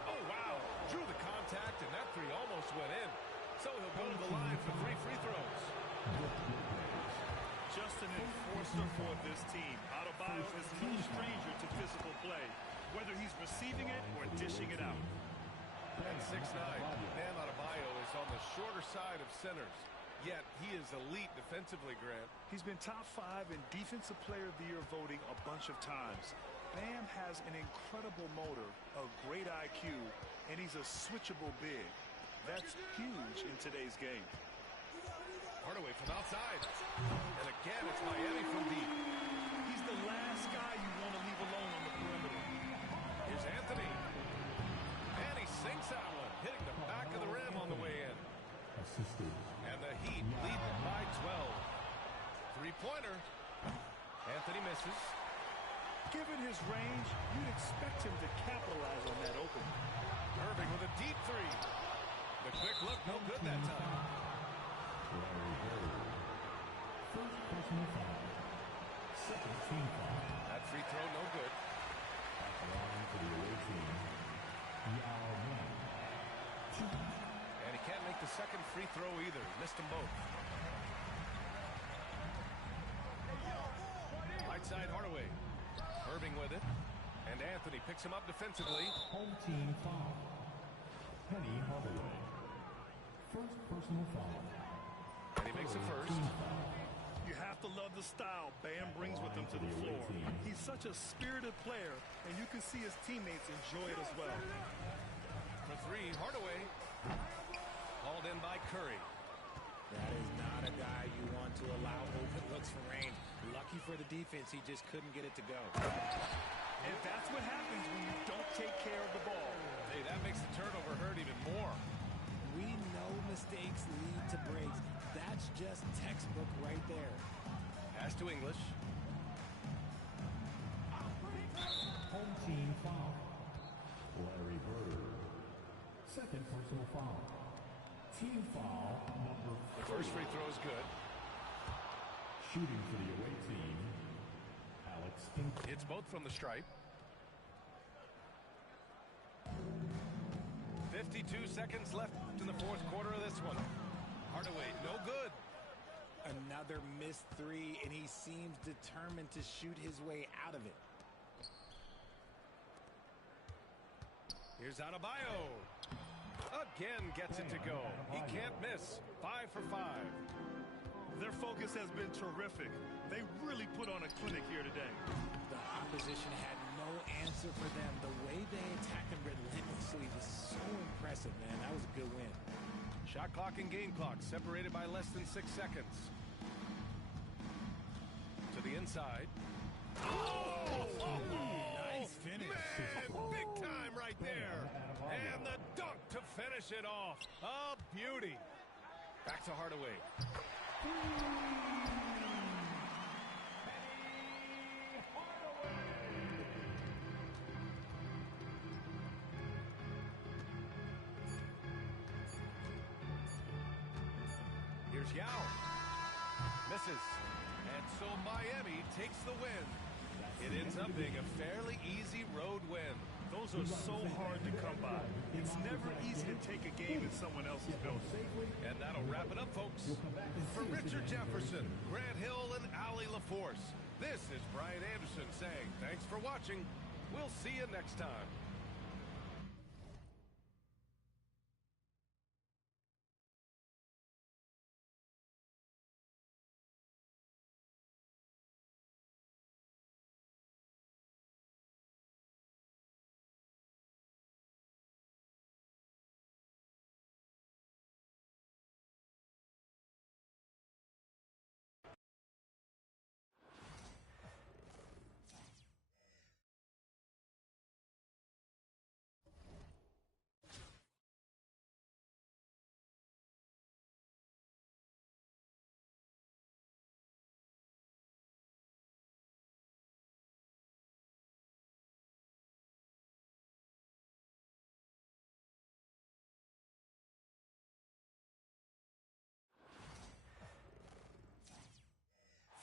Oh, wow. Drew the contact, and that three almost went in. So he'll go to the line for 3 free throws. Just an enforcer for this team. Adebayo is no stranger to physical play, whether he's receiving it or dishing it out. And 6'9", Bam Adebayo is on the shorter side of centers. Yet he is elite defensively, Grant. He's been top 5 in Defensive Player of the Year voting a bunch of times. Bam has an incredible motor, a great IQ, and he's a switchable big. That's huge in today's game. Hardaway from outside. And again, it's Miami from deep. He's the last guy you want to leave alone on the perimeter. Here's Anthony. And he sinks that one, hitting the back of the rim on the way in. And the Heat lead by 12. Three-pointer. Anthony misses. Given his range, you'd expect him to capitalize on that opening. Irving with a deep three. The quick look, no good that time. First personal foul. Second team foul. That free throw, no good. At the line for the away team, Yao Ming. And he can't make the second free throw either. Missed them both. Right side, Hardaway. Irving with it. And Anthony picks him up defensively. Home team foul. Penny Hardaway. First personal foul. And he makes it first. You have to love the style Bam brings with him to the floor. He's such a spirited player, and you can see his teammates enjoy it as well. For three, Hardaway. Hauled in by Curry. That is not a guy you want to allow open looks from range. Lucky for the defense, he just couldn't get it to go. And that's what happens when you don't take care of the ball. Hey, that makes the turnover hurt even more. We know mistakes lead to breaks. That's just textbook right there. Pass to English. Home team foul. Larry Bird. Second personal foul. Team foul number 4. The first free throw is good. Shooting for the away team, Alex Pinker. It's both from the stripe. 52 seconds left in the fourth quarter of this one. Hardaway, no good. Another missed three, and he seems determined to shoot his way out of it. Here's Adebayo. Again gets it to go. He can't miss. 5 for 5. Their focus has been terrific. They really put on a clinic here today. The opposition had no answer for them. The way they attacked them relentlessly was so impressive, man. That was a good win. Shot clock and game clock separated by less than 6 seconds. To the inside. Nice finish. Man, big time right there. And the dunk to finish it off. A beauty. Back to Hardaway. Here's Yao. Misses. And so Miami takes the win. It ends up being a fairly easy road win. Those are so hard to come by. It's never easy to take a game in someone else's building. And that'll wrap it up, folks. For Richard Jefferson, Grant Hill, and Allie LaForce, this is Brian Anderson saying thanks for watching. We'll see you next time.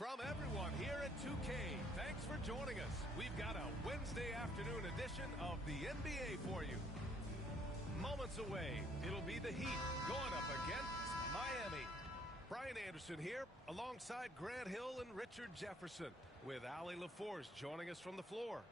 From everyone here at 2K, thanks for joining us. We've got a Wednesday afternoon edition of the NBA for you. Moments away, it'll be the Heat going up against Miami. Brian Anderson here, alongside Grant Hill and Richard Jefferson, with Allie LaForce joining us from the floor.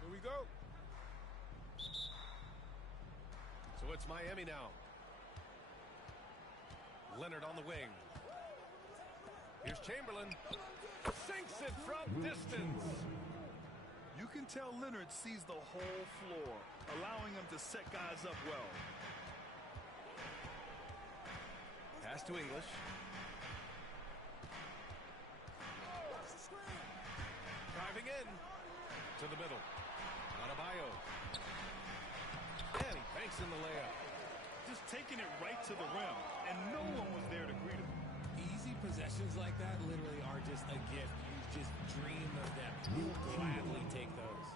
Here we go. So it's Miami now. Leonard on the wing. Here's Chamberlain. Sinks it from distance. You can tell Leonard sees the whole floor, allowing him to set guys up well. Pass to English. Driving in to the middle. Adebayo. And he banks in the layup. Just taking it right to the rim, and no one was there to greet him. Easy possessions like that literally are just a gift. You just dream of them. You'll gladly take those.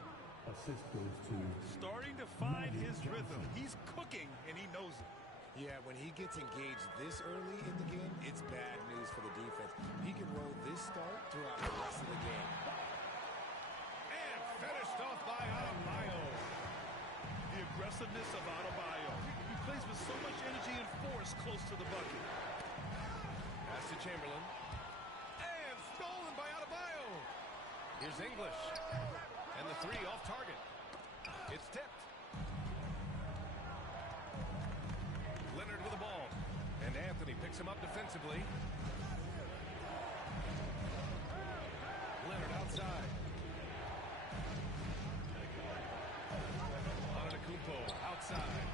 Assist goes to Starting to find his rhythm. He's cooking, and he knows it. Yeah, when he gets engaged this early in the game, it's bad news for the defense. He can roll this start throughout the rest of the game. And finished off by Adebayo. The aggressiveness of Adebayo. He plays with so much energy and force close to the bucket. Pass to Chamberlain. And stolen by Adebayo. Here's English. And the three off target. It's tipped. Leonard with the ball. And Anthony picks him up defensively. Leonard outside. Antetokounmpo outside.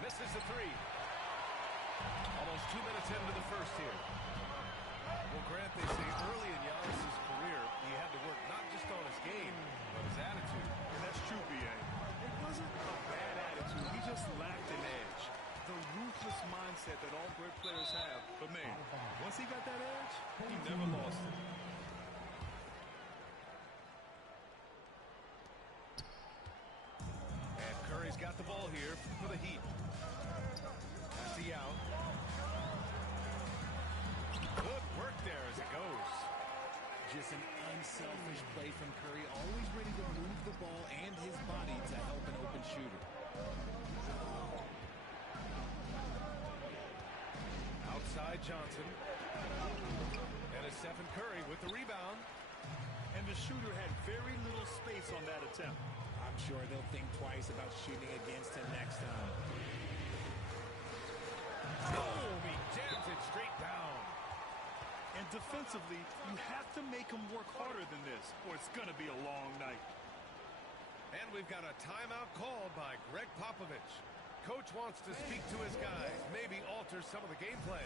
Misses the three. Almost 2 minutes into the first here. Well, Grant, they say early in Giannis's career, he had to work not just on his game, but his attitude. And that's true, B.A. It wasn't a bad attitude. He just lacked an edge. The ruthless mindset that all great players have. But, man, once he got that edge, he never lost it. And Curry's got the ball here for the Heat. Pass to Yao. Good work there as it goes. Just an unselfish play from Curry, always ready to move the ball and his body to help an open shooter. Outside Johnson. And it's Stephen Curry with the rebound. And the shooter had very little space on that attempt. I'm sure they'll think twice about shooting against him next time. Oh, he jams it straight down. And defensively, you have to make him work harder than this, or it's going to be a long night. And we've got a timeout called by Greg Popovich. Coach wants to speak to his guys, maybe alter some of the game plan.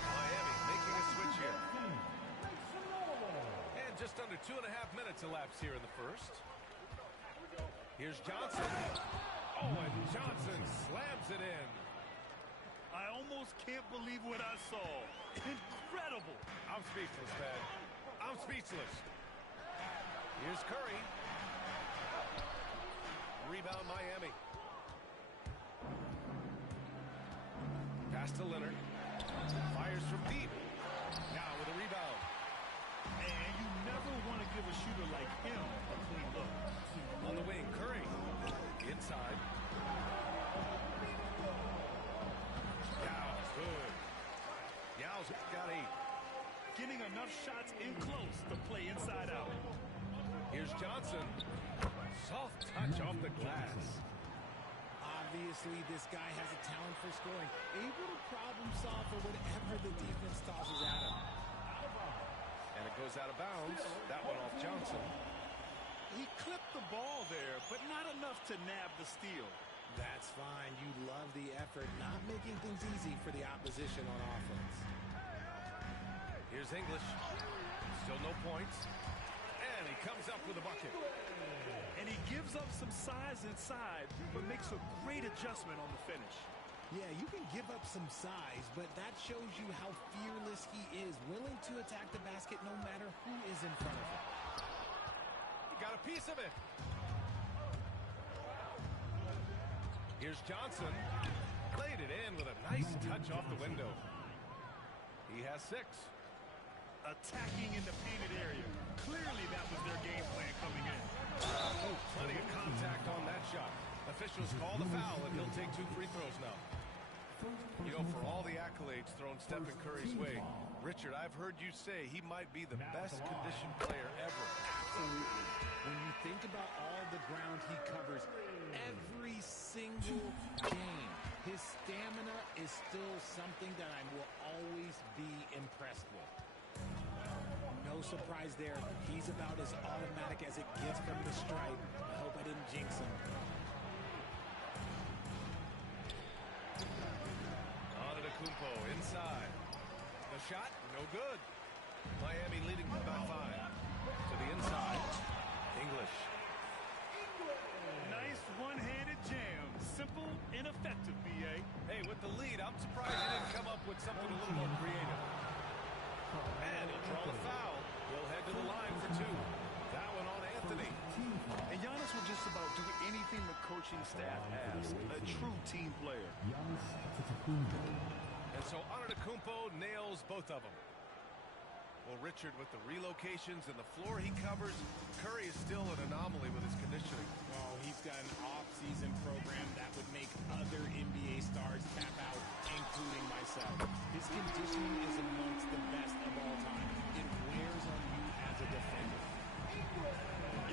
Miami making a switch here. And just under 2.5 minutes elapsed here in the first. Here's Johnson. Oh, and Johnson slams it in. I almost can't believe what I saw. Incredible. I'm speechless, man. I'm speechless. Here's Curry. Rebound Miami. Pass to Leonard. Fires from deep. Now with a rebound. And you never want to give a shooter like him a clean look. On the wing, Curry. Inside. Yow's good. Yow's got 8. Getting enough shots in close to play inside out. Here's Johnson. Soft touch off the glass. Obviously, this guy has a talent for scoring. Able to problem solve for whatever the defense tosses at him. And it goes out of bounds. That one off Johnson. He clipped the ball there, but not enough to nab the steal. That's fine. You love the effort, not making things easy for the opposition on offense. Here's English. Still no points. And he comes up with a bucket. And he gives up some size inside, but makes a great adjustment on the finish. Yeah, you can give up some size, but that shows you how fearless he is, willing to attack the basket no matter who is in front of him. He got a piece of it. Here's Johnson. Laid it in with a nice touch off the window. He has 6. Attacking in the painted area. Clearly that was their game plan coming in. Oh, plenty of contact on that shot. Officials call the foul, and he'll take 2 free throws now. You know, for all the accolades thrown Stephen Curry's way, Richard, I've heard you say he might be the best conditioned player ever. Absolutely. When you think about all the ground he covers every single game, his stamina is still something that I will always be impressed with. No surprise there. He's about as automatic as it gets from the stripe. I hope I didn't jinx him. Antetokounmpo inside. The shot, no good. Miami leading by 5. To the inside. English. Nice one-handed jam. Simple and effective, B.A. Hey, with the lead, I'm surprised he didn't come up with something a little more creative. And he'll draw the foul. He'll head to the line for 2. That one on Anthony. And Giannis will just about do anything the coaching staff asks. A true team player. And so Antetokounmpo nails both of them. Well, Richard, with the relocations and the floor he covers, Curry is still an anomaly with his conditioning. Oh, he's got an off-season program that would make other NBA stars tap out, including myself. His conditioning is amongst the best of all time. It wears on you as a defender.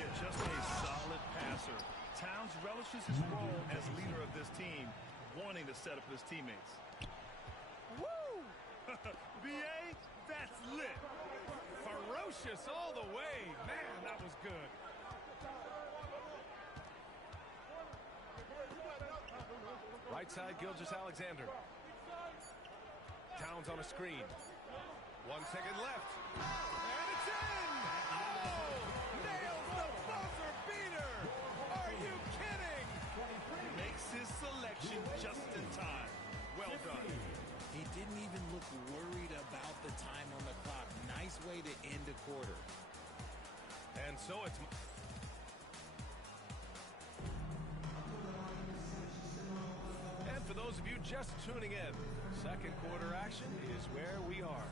Yeah, just a solid passer. Towns relishes his role as leader of this team, wanting to set up his teammates. Woo! B.A., that's lit. Ferocious all the way. Man, that was good. Right side, Gilgeous-Alexander. Towns on a screen. 1 second left. And it's in! Oh! Nails the buzzer beater! Are you kidding? Makes his selection just in time. Well done. He didn't even look worried about the time on the clock. Nice way to end a quarter. And so it's... And for those those of you just tuning in, second quarter action is where we are.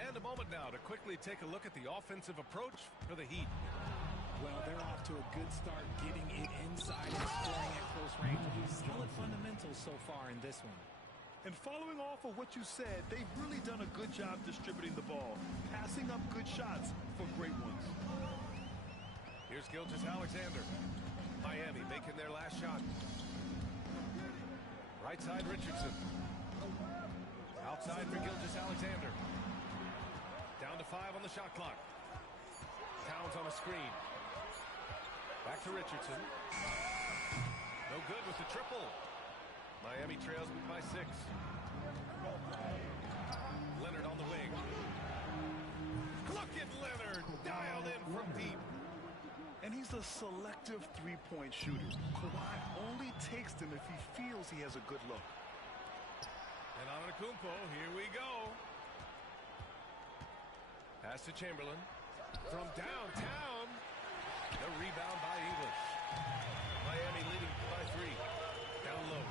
And a moment now to quickly take a look at the offensive approach for the Heat. Well, they're off to a good start getting it inside and scoring at close range. Solid fundamentals so far in this one. And following off of what you said, they've really done a good job distributing the ball, passing up good shots for great ones. Here's Gilgeous-Alexander. Miami making their last shot. Right side Richardson. Outside for Gilgeous-Alexander. Down to 5 on the shot clock. Towns on a screen. Back to Richardson. No good with the triple. Miami trails by 6. Leonard on the wing. Look at Leonard, dialed in from deep. And he's a selective three-point shooter. Kawhi only takes them if he feels he has a good look. And Antetokounmpo, here we go. Pass to Chamberlain. From downtown. The rebound by English. Miami leading by 3. Down low.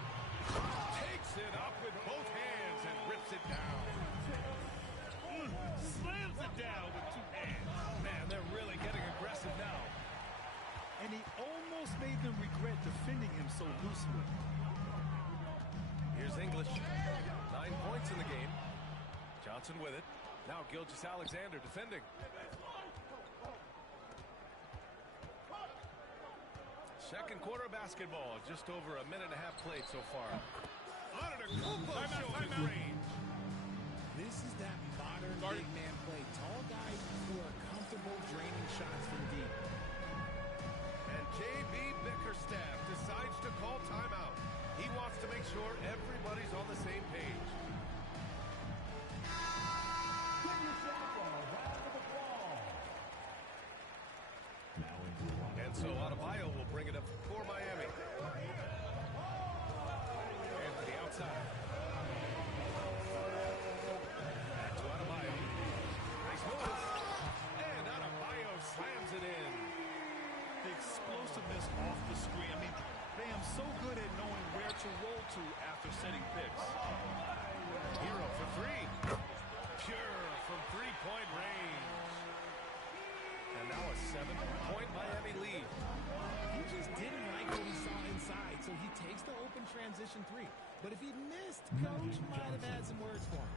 Takes it up with both hands and rips it down. Slams it down with 2 hands. Man, they're really getting aggressive now. And he almost made them regret defending him so loosely. Here's English. 9 points in the game. Johnson with it. Now Gilgeous-Alexander defending. Second quarter basketball. Just over a minute and a half played so far. Antetokounmpo showing his range. This is that modern big man play. Tall guys who are comfortable draining shots from deep. And J.B. Bickerstaff decides to call timeout. He wants to make sure everybody's on the same page. And so Adebayo will bring it up for Miami. And to the outside. Back to Adebayo. Nice move. And Adebayo slams it in. The explosiveness off the screen. I mean, Bam's so good at knowing where to roll to after setting picks. Hero for 3. Pure from three-point range. And now a 7-point Miami lead. He just didn't like what he saw inside, so he takes the open transition 3. But if he missed, Coach might have had some words for him.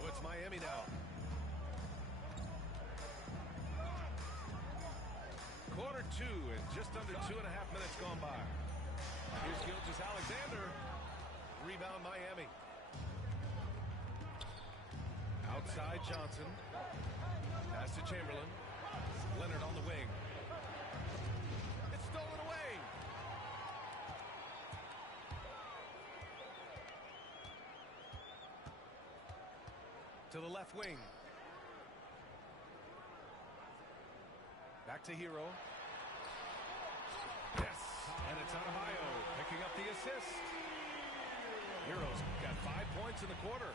So it's Miami now. Quarter 2 and just under 2.5 minutes gone by. Here's Gilgeous-Alexander. Rebound Miami. Outside Johnson. Pass to Chamberlain. Leonard on the wing. It's stolen away. To the left wing. Back to Hero. Yes, and it's Adebayo picking up the assist. Hero's got 5 points in the quarter.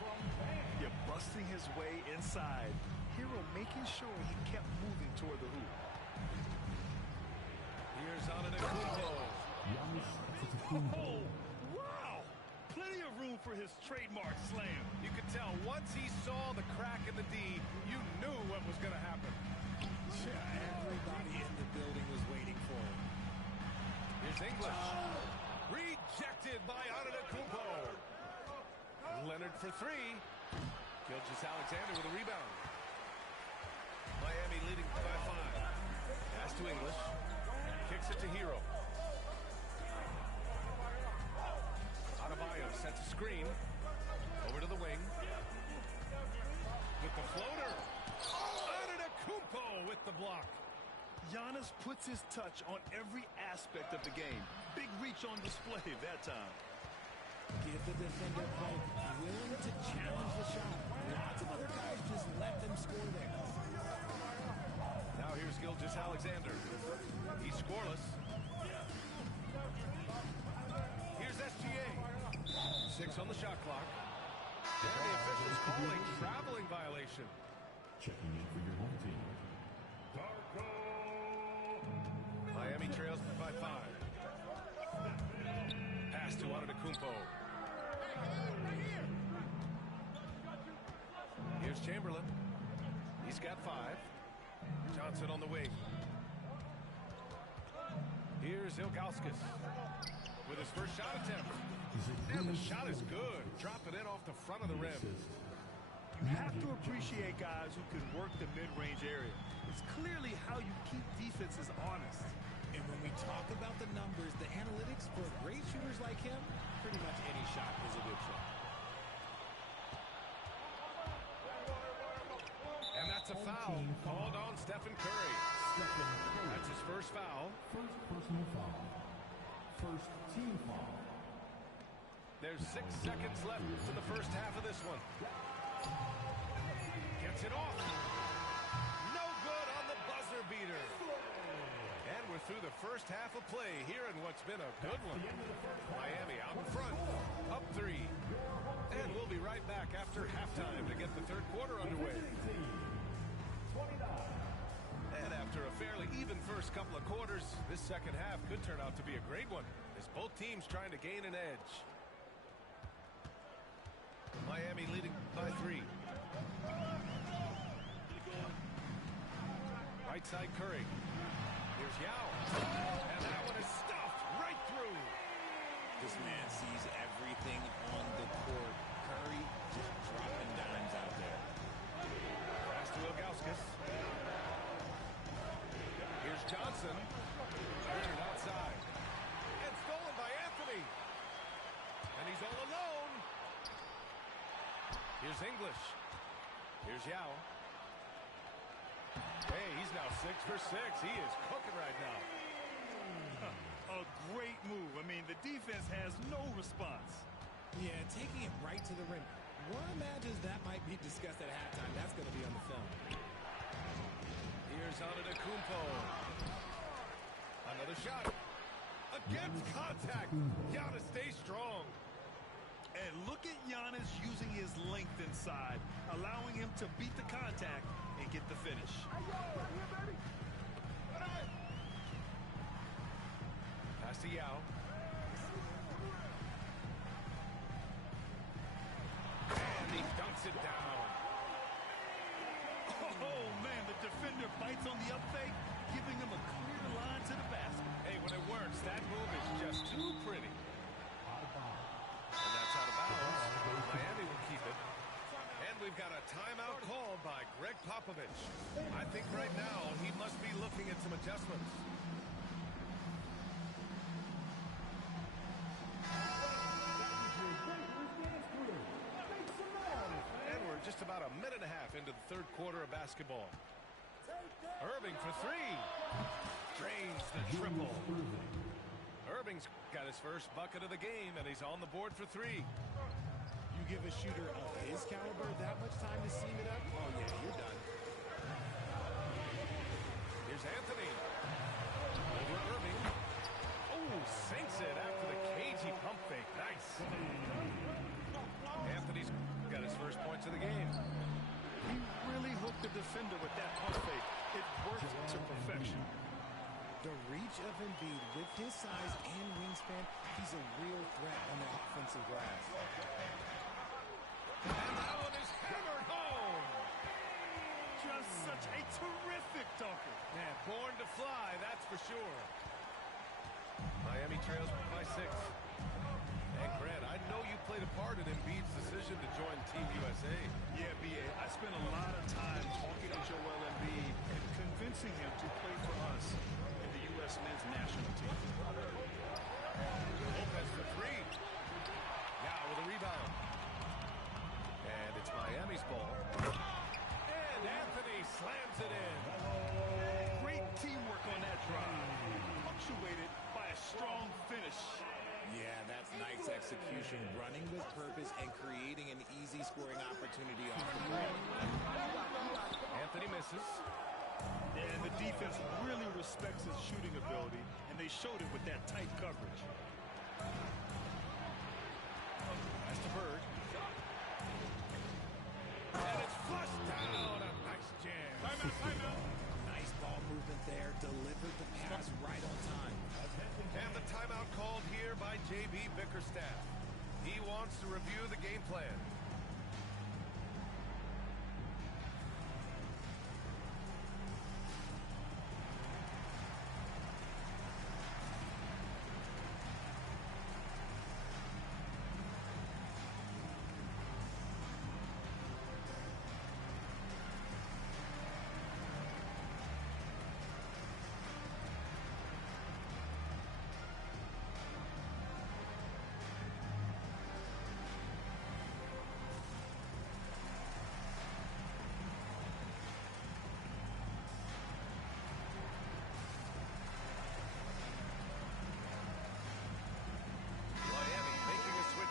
Yeah, busting his way inside. Hero making sure he kept moving toward the hoop. Here's Antetokounmpo. Oh, wow! Plenty of room for his trademark slam. You could tell once he saw the crack in the D, you knew what was going to happen. Yeah, everybody in the building was waiting for him. Here's English. Rejected by Antetokounmpo. Leonard for 3. Gilgeous-Alexander with a rebound. Miami leading by 5. Pass to English. Kicks it to Hero. Adebayo sets a screen. Over to the wing. With the floater. Antetokounmpo with the block. Giannis puts his touch on every aspect of the game. Big reach on display that time. Give the defender poke, willing to challenge the shot. Lots of other guys just let them score there. Now here's Gilgeous-Alexander. He's scoreless. Here's SGA. 6 on the shot clock. And the officials call a traveling violation. Checking in for your home team. Miami trails by 5. Antetokounmpo. Here's Chamberlain. He's got 5. Johnson on the wing. Here's Ilgauskas with his first shot attempt. And the shot is good. Dropped it in off the front of the rim. You have to appreciate guys who can work the mid-range area. It's clearly how you keep defenses honest. And when we talk about the numbers, the analytics for great shooters like him, pretty much any shot is a good shot. And that's a foul called on Stephen Curry. That's his first foul. First personal foul. First team foul. There's 6 seconds left in the first half of this one. Gets it off. No good on the buzzer beater. And we're through the first half of play here in what's been a good one. Miami out in front, up 3. And we'll be right back after halftime to get the third quarter underway. And after a fairly even first couple of quarters, this second half could turn out to be a great one as both teams trying to gain an edge. Miami leading by 3. Right side Curry. Here's Yao. And that one is stuffed right through. This man sees everything on the court. Curry just dropping dimes out there. Pass to Ilgauskas. Here's Johnson. Cleared outside. And stolen by Anthony. And he's all alone. Here's English. Here's Yao. Hey, he's now 6 for 6. He is cooking right now. A great move. I mean, the defense has no response. Yeah, taking it right to the rim. One imagines that might be discussed at halftime. That's going to be on the film. Here's Antetokounmpo. Another shot. Against contact. Giannis stays strong. And look at Giannis using his length inside, allowing him to beat the contact and get the finish. Pass to Yao. And he dunks it down. Oh, man, the defender bites on the up fake, giving him a clear line to the basket. Hey, when it works, that move is just too pretty. And that's out of bounds. Miami will keep it. And we've got a timeout called by Greg Popovich. I think right now he must be looking at some adjustments. And we're just about a minute and a half into the third quarter of basketball. Irving for 3. Drains the triple. Irving's got his first bucket of the game, and he's on the board for 3. You give a shooter of his caliber that much time to seam it up? Oh, yeah, you're done. Here's Anthony. Over Irving. Oh, sinks it after the cagey pump fake. Nice. Anthony's got his first points of the game. He really hooked the defender with that pump fake. It worked to perfection. The reach of Embiid with his size and wingspan, he's a real threat on the offensive glass. And that one is hammered home. Just such a terrific dunker. Man, born to fly, that's for sure. Miami trails by 6. And Grant, I know you played a part in Embiid's decision to join Team USA. Yeah, B.A., I spent a lot of time talking to Joel Embiid and convincing him to play for us in the U.S. men's national team. Lopez for 3. Now with a rebound. And it's Miami's ball. And Anthony slams it in. Great teamwork on that drive, punctuated by a strong finish. Yeah, that's nice execution, running with purpose and creating an easy scoring opportunity off the break. Anthony misses. And the defense really respects his shooting ability, and they showed it with that tight coverage. That's to Bird. And it's flushed down. A nice jam. Timeout, timeout. Nice ball movement there, delivered the pass right on time. And the timeout called here by J.B. Bickerstaff. He wants to review the game plan.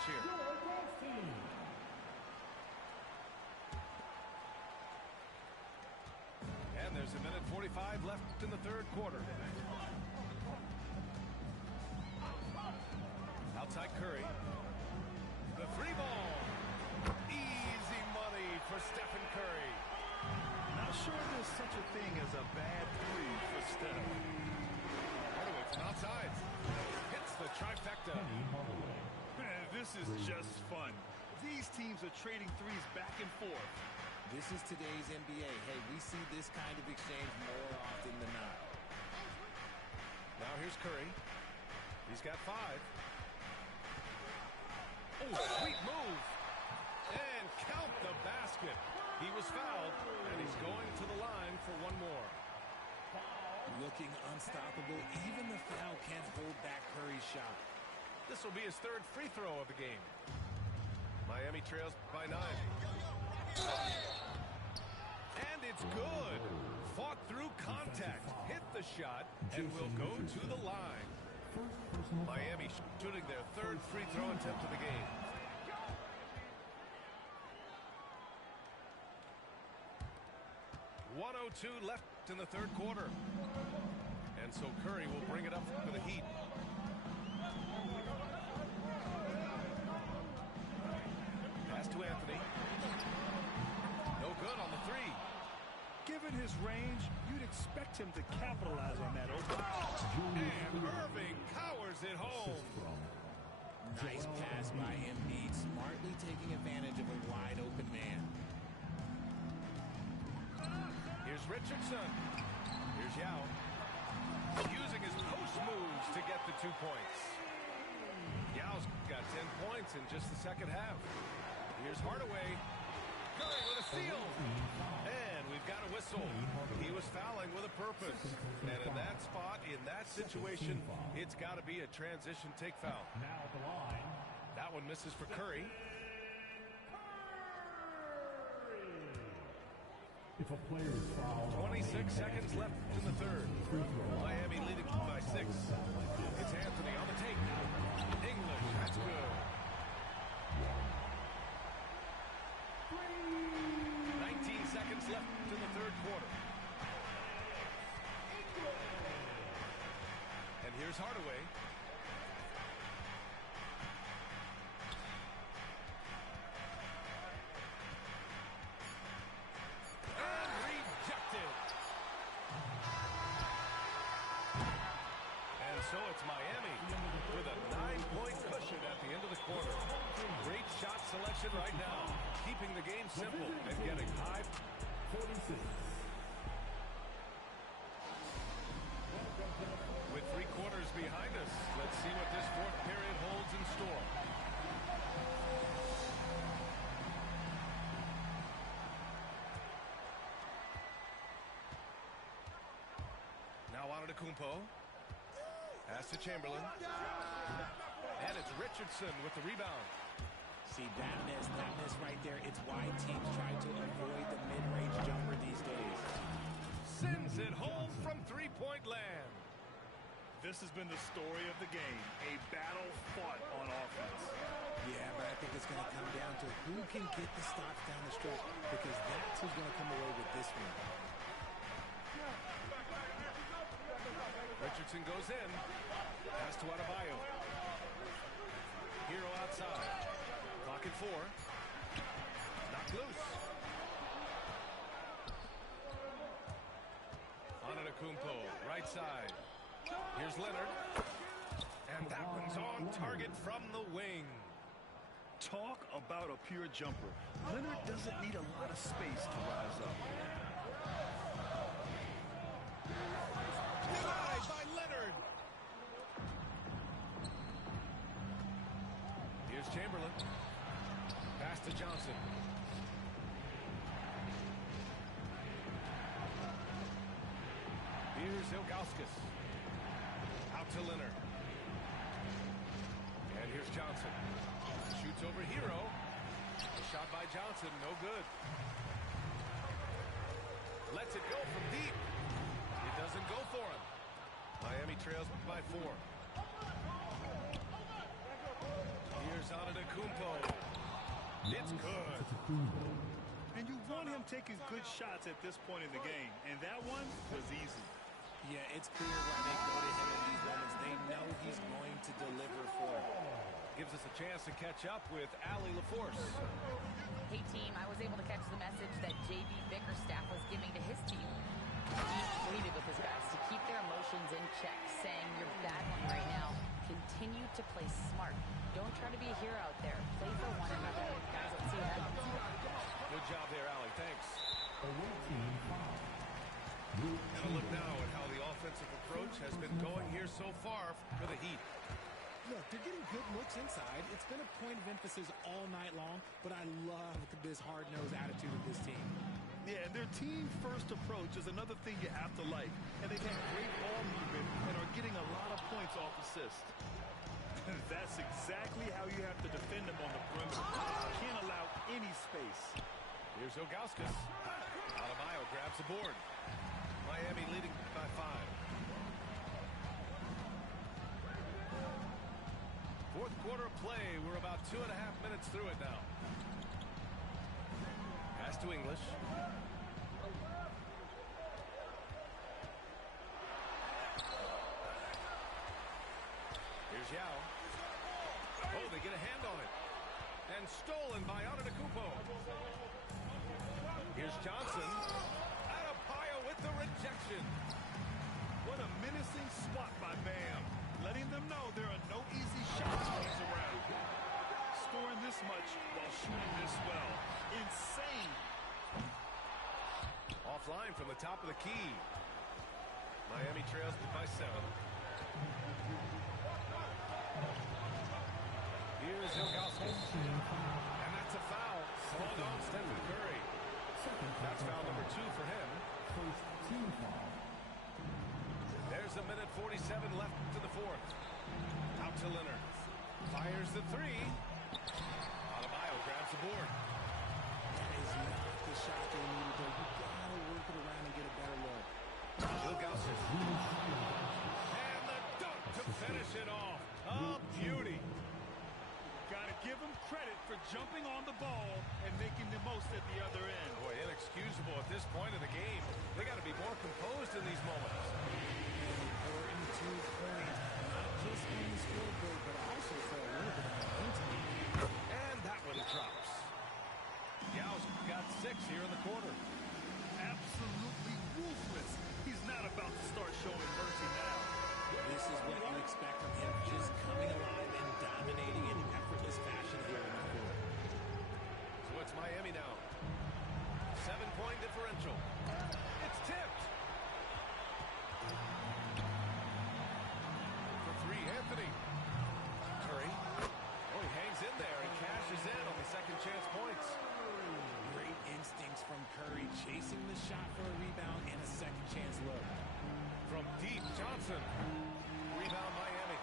Here. And there's a minute 45 left in the third quarter. Outside Curry. The three ball. Easy money for Stephen Curry. Not sure there's such a thing as a bad three for Steph. Hardaway from outside. Hits the trifecta. This is just fun. These teams are trading threes back and forth. This is today's NBA. Hey, we see this kind of exchange more often than not. Now here's Curry. He's got 5. Oh, sweet move. And count the basket. He was fouled, and he's going to the line for one more. Looking unstoppable. Even the foul can't hold back Curry's shot. This will be his third free throw of the game. Miami trails by 9. And it's good. Fought through contact. Hit the shot and will go to the line. Miami shooting their third free throw attempt of the game. .102 left in the third quarter. And so Curry will bring it up for the Heat. Pass to Anthony. No good on the 3. Given his range, you'd expect him to capitalize on that open. And Irving powers it home. Nice pass by Embiid, smartly taking advantage of a wide open man. Here's Richardson. Here's Yao. Using his post moves to get the 2 points. Yao's got 10 points in just the second half. Here's Hardaway. Curry with a steal. And we've got a whistle. He was fouling with a purpose. And in that spot, in that situation, it's got to be a transition take foul. Now at the line. That one misses for Curry. If a player is fouled, 26 seconds left in the third. Miami leading by 6. It's Anthony on the take. English, that's good. 19 seconds left in the third quarter. And here's Hardaway. And rejected. And so it's Miami with a 9-point cushion at the end of the quarter. Great shot selection right now. Keeping the game simple and getting high. 46. With 3 quarters behind us, let's see what this fourth period holds in store. Now Antetokounmpo. Pass to Chamberlain. And it's Richardson with the rebound. See, that miss right there. It's why teams try to avoid the mid-range jumper these days. Sends it home from three-point land. This has been the story of the game, a battle fought on offense. Yeah, but I think it's going to come down to who can get the stops down the stretch, because that's who's going to come away with this one. Richardson goes in. Pass to Adebayo. Hero outside. Clock at 4. Knocked loose. Antetokounmpo, right side. Here's Leonard. And that one's on target from the wing. Talk about a pure jumper. Leonard doesn't need a lot of space to rise up. Denied by Leonard. Here's Chamberlain. Pass to Johnson. Here's Ilgauskas. Out to Leonard. And here's Johnson. Shoots over Hero. A shot by Johnson, no good. Lets it go from deep. It doesn't go for him. Miami trails by 4. Here's Antetokounmpo. It's good. And you want him taking good shots at this point in the game. And that one was easy. Yeah, it's clear why they go to him in these moments. They know he's going to deliver for them. Gives us a chance to catch up with Allie LaForce. Hey, team, I was able to catch the message that JB Bickerstaff was giving to his team. He pleaded with his guys to keep their emotions in check, saying, "You're battling right now. Continue to play smart. Don't try to be a hero out there. Play for one another." Guys, let's see what happens. Good job there, Allie. Thanks. Away team foul. And a look now at how the offensive approach has been going here so far for the Heat. Look, they're getting good looks inside. It's been a point of emphasis all night long, but I love this hard-nosed attitude of this team. Yeah, and their team-first approach is another thing you have to like. And they've had great ball movement and are getting a lot of points off assists. That's exactly how you have to defend them on the perimeter. Can't allow any space. Here's Ilgauskas. Adebayo grabs the board. Miami leading by 5. Fourth quarter of play. We're about 2.5 minutes through it now. Pass to English. Here's Yao. Oh, they get a hand on it. And stolen by Antetokounmpo. Here's Johnson. Adebayo with the rejection. What a menacing swat by Bam. Letting them know there are no easy shots when he's around. Scoring this much while shooting this well. Insane. Offline from the top of the key. Miami trails by 7. Here's Ilgauskas. And that's a foul. Called on Stephen Curry. That's foul number 2 for him. First team foul. There's a minute 47 left to the 4th. Out to Leonard. Fires the 3. Adebayo grabs the board. That is not the shot they needed, though. You gotta work it around and get a better look. Ilgauskas. And the dunk to finish it off. A beauty. Gotta give him credit for jumping on the ball and making the most at the other end. Boy, inexcusable at this point of the game. They got to be more composed in these moments. Important 2 points, not just on the scoreboard, but also for a little bit of momentum. And that one drops. Yao's got 6 here in the quarter. Absolutely ruthless. He's not about to start showing mercy now. This is what you expect from him, just coming alive and dominating in effortless fashion here in the court. So it's Miami now. 7-point differential. It's tipped. For 3, Anthony. Curry. Oh, he hangs in there and cashes in on the second chance points. Great instincts from Curry, chasing the shot for a rebound and a second chance look. From deep, Johnson. Rebound, Miami.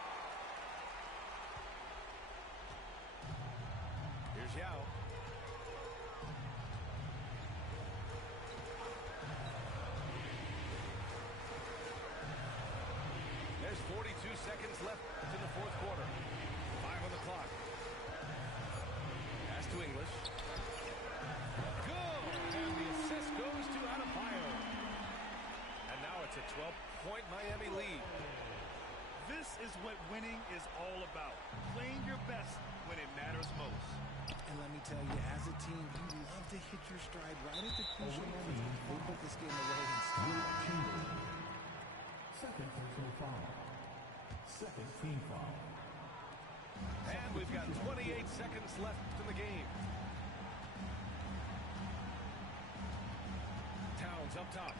Here's Yao. There's 42 seconds left in the 4th quarter. 5 on the clock. Pass to English. Good! And the assist goes to Adebayo. And now it's a 12-point Miami lead. This is what winning is all about. Playing your best when it matters most. And let me tell you, as a team, you love to hit your stride right at the crucial moments. They put this game away and stop. Second personal foul. Second team foul. And we've got 28 seconds left in the game. Towns up top.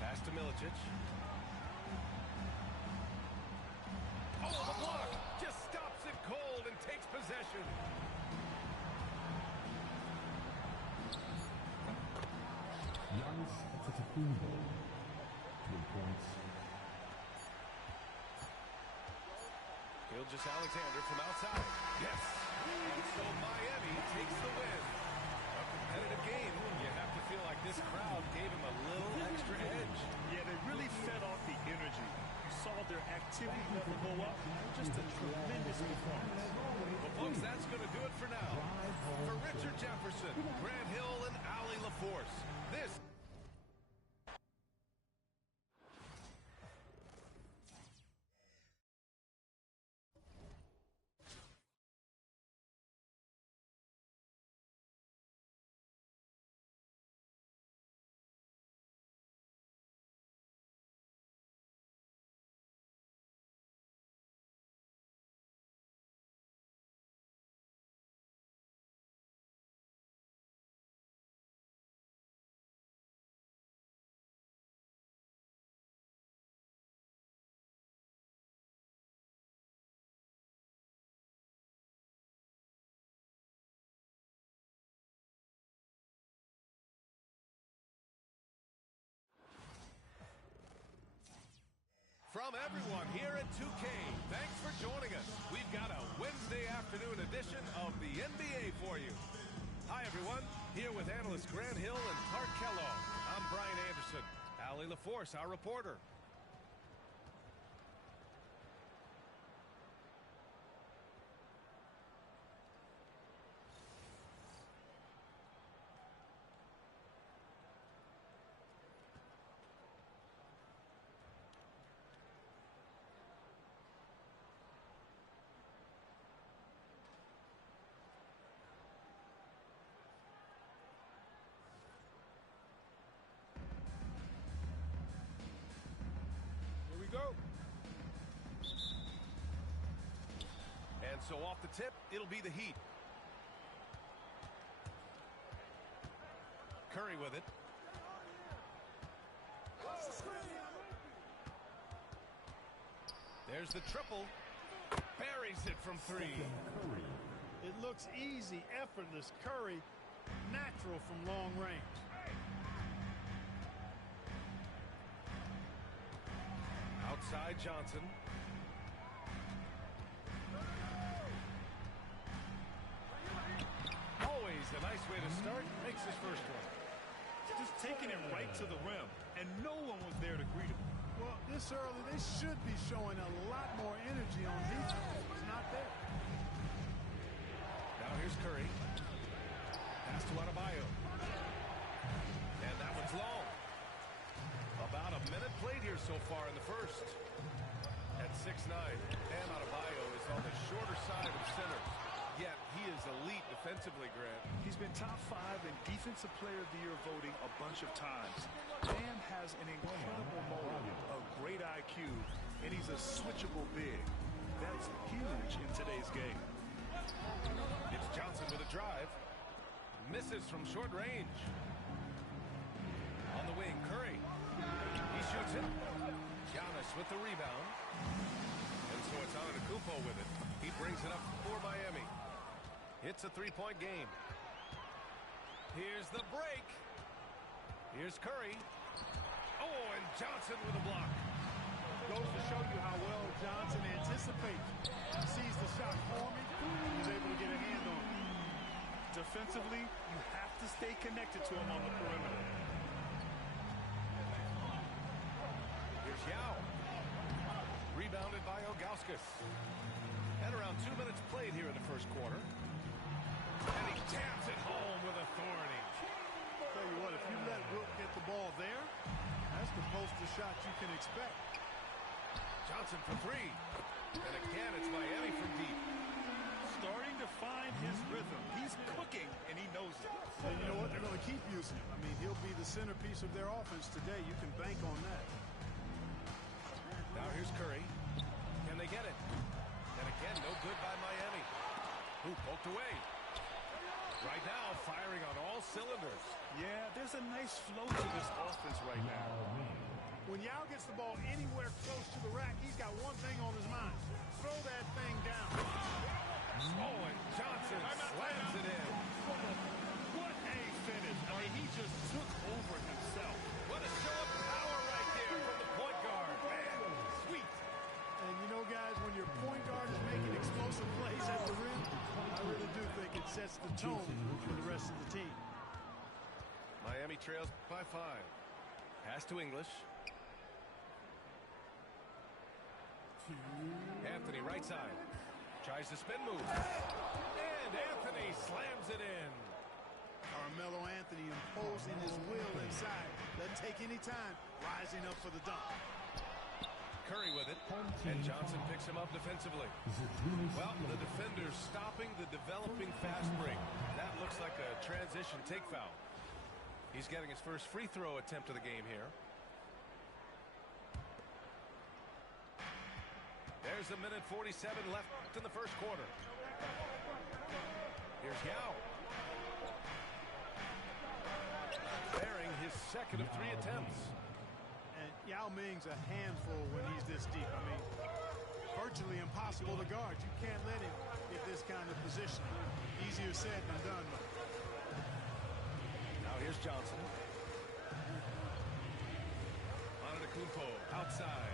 Pass to Milicic. Oh, the block! Just stops it cold and takes possession. Giannis Antetokounmpo. 3 points. Gilgeous-Alexander from outside. Yes! And so Miami takes the win. A competitive game. You have to feel like this crowd gave him a little extra edge. Yeah, they really fed off the energy. You saw their activity level go up. Just a tremendous performance. Well, folks, that's going to do it for now. For Richard Jefferson, Grant Hill, and Ali LaForce, this from everyone here at 2K, thanks for joining us. We've got a Wednesday afternoon edition of the NBA for you. Hi, everyone. Here with analysts Grant Hill and Clark Kellogg. I'm Brian Anderson. Ali LaForce, our reporter. And so off the tip, it'll be the Heat. Curry with it. There's the triple. Buries it from 3. It looks easy, effortless. Curry, natural from long range. Outside Johnson. Always a nice way to start. Makes his first one. Just taking it right to the rim, and no one was there to greet him. Well, this early, they should be showing a lot more energy on defense. It's not there. Now here's Curry. Pass to Adebayo. And that one's long. About a minute played here so far in the first. At 6'9", Bam Adebayo is on the shorter side of center. Yet he is elite defensively, Grant. He's been top 5 in Defensive Player of the Year voting a bunch of times. Bam has an incredible motor, a great IQ, and he's a switchable big. That's huge in today's game. It's Johnson with a drive. Misses from short range. On the wing, Curry. He shoots it. Giannis with the rebound. And so it's Antetokounmpo with it. He brings it up for Miami. It's a 3-point game. Here's the break. Here's Curry. Oh, and Johnson with a block. Goes to show you how well Johnson anticipates. Sees the shot forming. He's able to get a hand on it. Defensively, you have to stay connected to him on the perimeter. Here's Yao. Rebounded by Ilgauskas. And around 2 minutes played here in the first quarter. And he taps it home with authority. Tell you what, if you let Wilt get the ball there, that's the poster shot you can expect. Johnson for 3. And again, it's Miami from deep. Starting to find his rhythm. He's cooking, and he knows it. And you know what? They're going to keep using him. I mean, he'll be the centerpiece of their offense today. You can bank on that. Now here's Curry. Can they get it? And again, no good by Miami. Who poked away. Right now, firing on all cylinders. Yeah, there's a nice flow to this offense right now. When Yao gets the ball anywhere close to the rack, he's got one thing on his mind. Throw that thing down. Oh, and Johnson slams it in. What a finish. I mean, he just took over himself. What a show of power right there from the point guard. Man, sweet. And you know, guys, when your point guard is making explosive plays at the rim, I really do think it sets the tone for the rest of the team. Miami trails by 5. Pass to English. Anthony right side. Tries the spin move. And Anthony slams it in. Carmelo Anthony imposing his will inside. Doesn't take any time. Rising up for the dunk. Curry with it. And Johnson picks him up defensively. Well, the defender's stopping the developing fast break. That looks like a transition take foul. He's getting his first free throw attempt of the game here. There's a minute 47 left in the first quarter. Here's Yao. Bearing his second of 3 attempts. And Yao Ming's a handful when he's this deep. I mean, virtually impossible to guard. You can't let him get this kind of positioning. Easier said than done. Now here's Johnson. Antetokounmpo outside.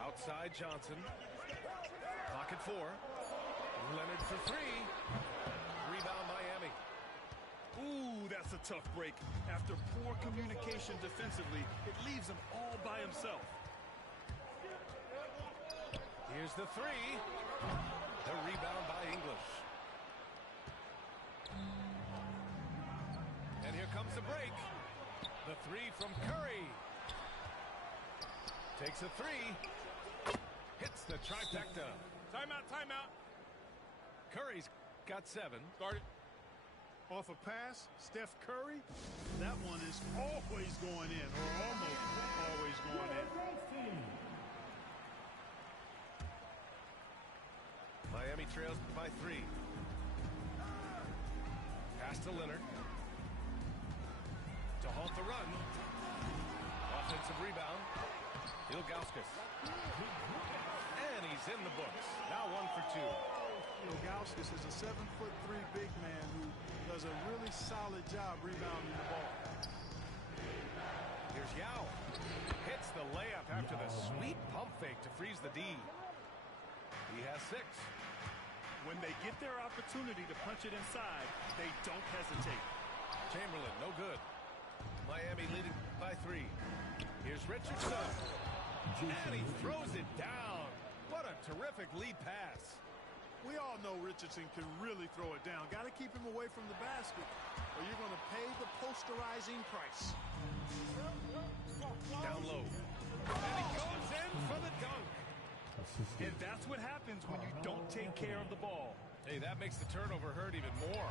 Outside Johnson. Clock at 4. Leonard for 3. Rebound Miami. Ooh, that's a tough break. After poor communication defensively, it leaves him all by himself. Here's the 3. The rebound by English. And here comes the break. The 3 from Curry. Takes a 3. Hits the trifecta. Timeout, timeout. Curry's got 7. Started. Off a pass, Steph Curry, that one is always going in, or almost always going in. Miami trails by 3. Pass to Leonard. To halt the run. Offensive rebound. Ilgauskas. And he's in the books. Now 1 for 2. Ilgauskas is a 7'3" big man who does a really solid job rebounding the ball. Here's Yao. Hits the layup after the sweet pump fake to freeze the D. He has 6. When they get their opportunity to punch it inside, they don't hesitate. Chamberlain, no good. Miami leading by 3. Here's Richardson. And he throws it down. What a terrific lead pass. We all know Richardson can really throw it down. Got to keep him away from the basket, or you're going to pay the posterizing price. Down low. And he goes in for the dunk. And that's what happens when you don't take care of the ball. Hey, that makes the turnover hurt even more.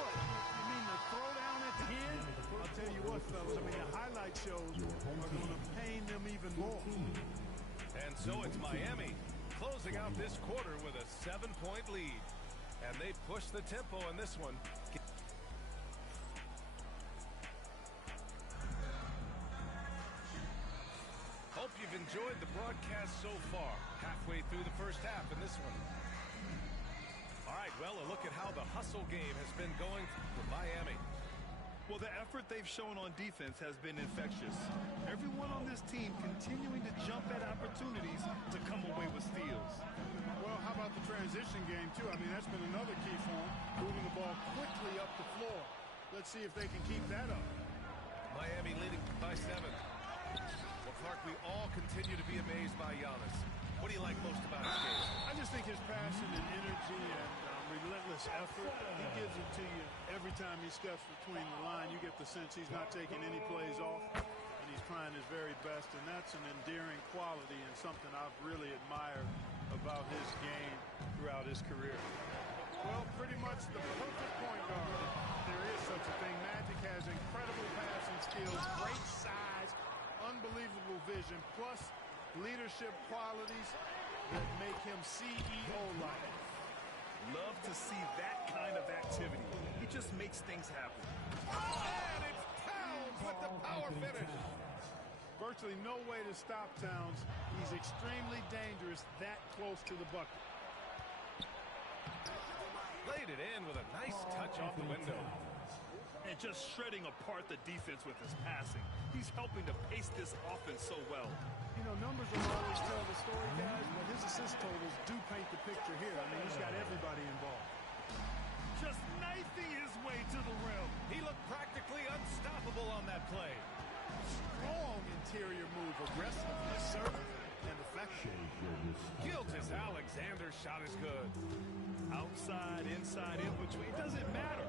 What? You mean the throwdown at the end? I'll tell you what, fellas. I mean, the highlight shows are going to pain them even more. And so it's Miami closing out this quarter with a 7-point lead. And they push the tempo in this one. Hope you've enjoyed the broadcast so far. Halfway through the first half in this one. All right, well, a look at how the hustle game has been going for Miami. Well, the effort they've shown on defense has been infectious. Everyone on this team continuing to jump at opportunities to come away with steals. Well, how about the transition game, too? I mean, that's been another key for them, moving the ball quickly up the floor. Let's see if they can keep that up. Miami leading by 7. Well, Clark, we all continue to be amazed by Giannis. What do you like most about his game? I just think his passion and energy and relentless effort, he gives it to you every time he steps between the line. You get the sense he's not taking any plays off, and he's trying his very best, and that's an endearing quality and something I've really admired about his game throughout his career. Well, pretty much the perfect point guard. There is such a thing. Magic has incredible passing skills, great size, unbelievable vision, plus leadership qualities that make him CEO-like. Love to see that kind of activity. He just makes things happen. And it's Towns with the power finish. Virtually no way to stop Towns. He's extremely dangerous that close to the bucket. Laid it in with a nice touch off the window. And just shredding apart the defense with his passing. He's helping to pace this offense so well. You know, numbers don't always tell the story, guys, but his assist totals do paint the picture here. I mean, he's got everybody involved. Just knifing his way to the rim. He looked practically unstoppable on that play. Strong interior move, aggressive, assertive, and effective. Gilgeous-Alexander's shot is good. Outside, inside, in between, doesn't matter.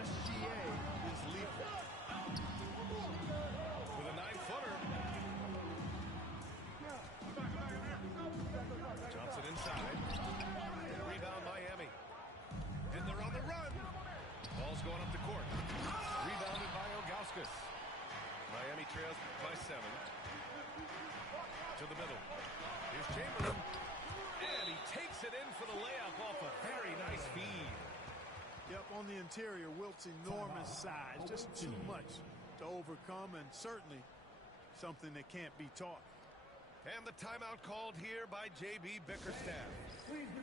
SGA is lethal. With a 9-footer. Johnson inside. And a rebound Miami. And they're on the run. Ball's going up the court. Rebounded by Ilgauskas. Miami trails by 7. To the middle. Here's Chamberlain. And he takes it in for the layup off a very nice feed. Yep, on the interior, Wilt's enormous size. Just too much to overcome, and certainly something that can't be taught. And the timeout called here by J.B. Bickerstaff.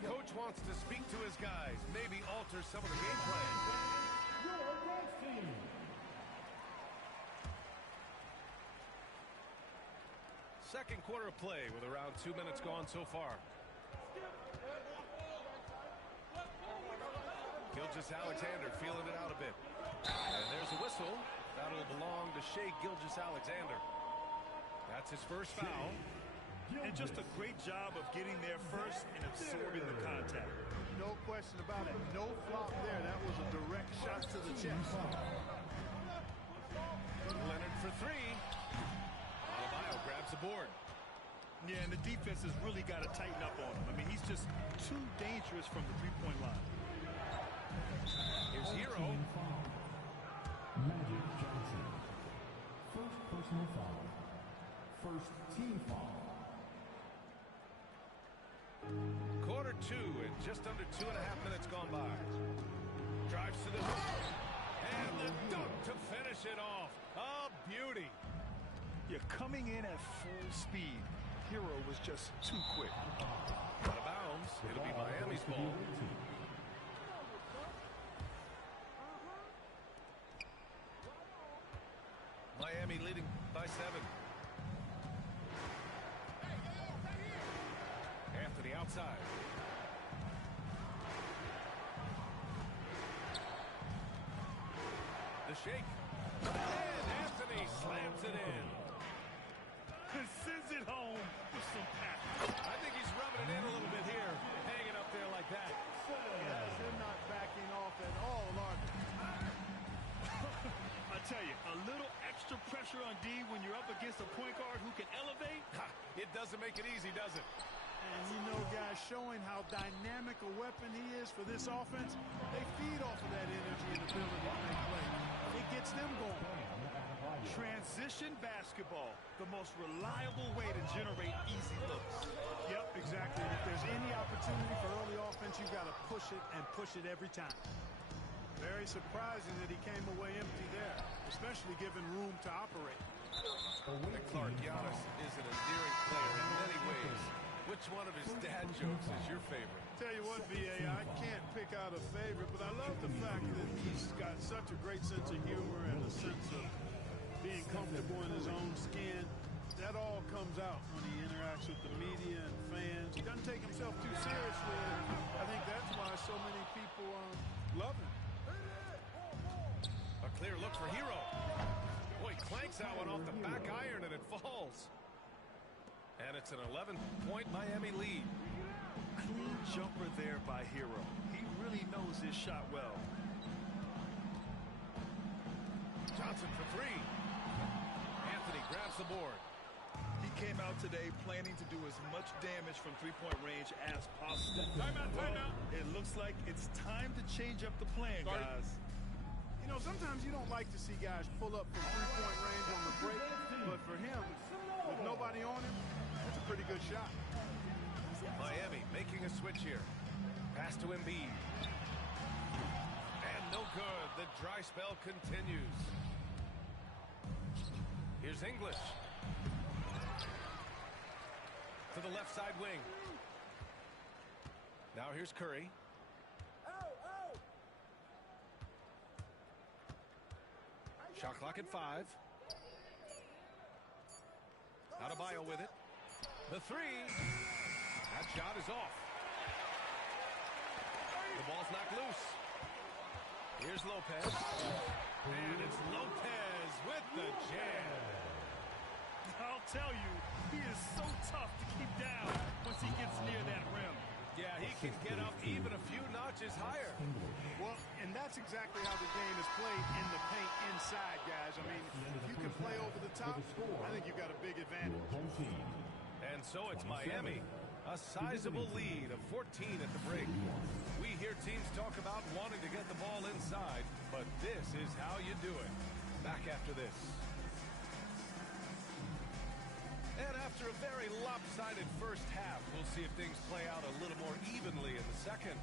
Coach wants to speak to his guys, maybe alter some of the game plan. Second quarter of play with around 2 minutes gone so far. Gilgeous-Alexander feeling it out a bit. And there's a whistle. That'll belong to Shai Gilgeous-Alexander. That's his first foul. And just a great job of getting there first and absorbing the contact. No question about it. No flop there. That was a direct shot to the chest. Leonard for 3. Adebayo grabs the board. Yeah, and the defense has really got to tighten up on him. I mean, he's just too dangerous from the three-point line. Here's Hero. Magic Johnson. First personal foul. First team foul. Quarter 2 and just under 2.5 minutes gone by. Drives to the hoop. And the dunk to finish it off. A beauty. You're coming in at full speed. Hero was just too quick. Out of bounds. It'll be Miami's ball. Miami leading by 7. Anthony outside. The shake. And Anthony slams it in. And sends it home with some pass. I think he's rubbing it in a little bit here. Hanging up there like that. Yes, they're not backing off at all, are they? I tell you, a little extra pressure on D when you're up against a point guard who can elevate. It doesn't make it easy, does it? And you know, guys, showing how dynamic a weapon he is for this offense, they feed off of that energy and ability to make plays. It gets them going. Transition basketball, the most reliable way to generate easy looks. Yep, exactly. And if there's any opportunity for early offense, you've got to push it and push it every time. Very surprising that he came away empty there, especially given room to operate. Clark Giannis is an endearing player in many ways. Which one of his dad jokes is your favorite? Tell you what, B.A., I can't pick out a favorite, but I love the fact that he's got such a great sense of humor and a sense of being comfortable in his own skin. That all comes out when he interacts with the media and fans. He doesn't take himself too seriously, and I think that's why so many people love him. A clear look for Hero. Boy, clanks that one off the back iron and it falls. And it's an 11-point Miami lead. Clean jumper there by Hero. He really knows his shot well. Johnson for 3. Anthony grabs the board. He came out today planning to do as much damage from three-point range as possible. Timeout. It looks like it's time to change up the plan, guys. You know, sometimes you don't like to see guys pull up from three-point range on the break, but for him, with nobody on him, That's a pretty good shot. Miami making a switch here. Pass to Embiid. And no good. The dry spell continues. Here's English. To the left side wing. Now here's Curry. Shot clock at 5. Adebayo with it. The three. That shot is off. The ball's knocked loose. Here's Lopez. And it's Lopez with the jam. I'll tell you, he is so tough to keep down once he gets near that rim. Yeah, he can get up even a few notches higher. Well, and that's exactly how the game is played in the paint inside, guys. I mean, if you can play over the top, I think you've got a big advantage. And so it's Miami. A sizable lead of 14 at the break. We hear teams talk about wanting to get the ball inside, but this is how you do it. Back after this. And after a very lopsided first half, we'll see if things play out a little more evenly in the second.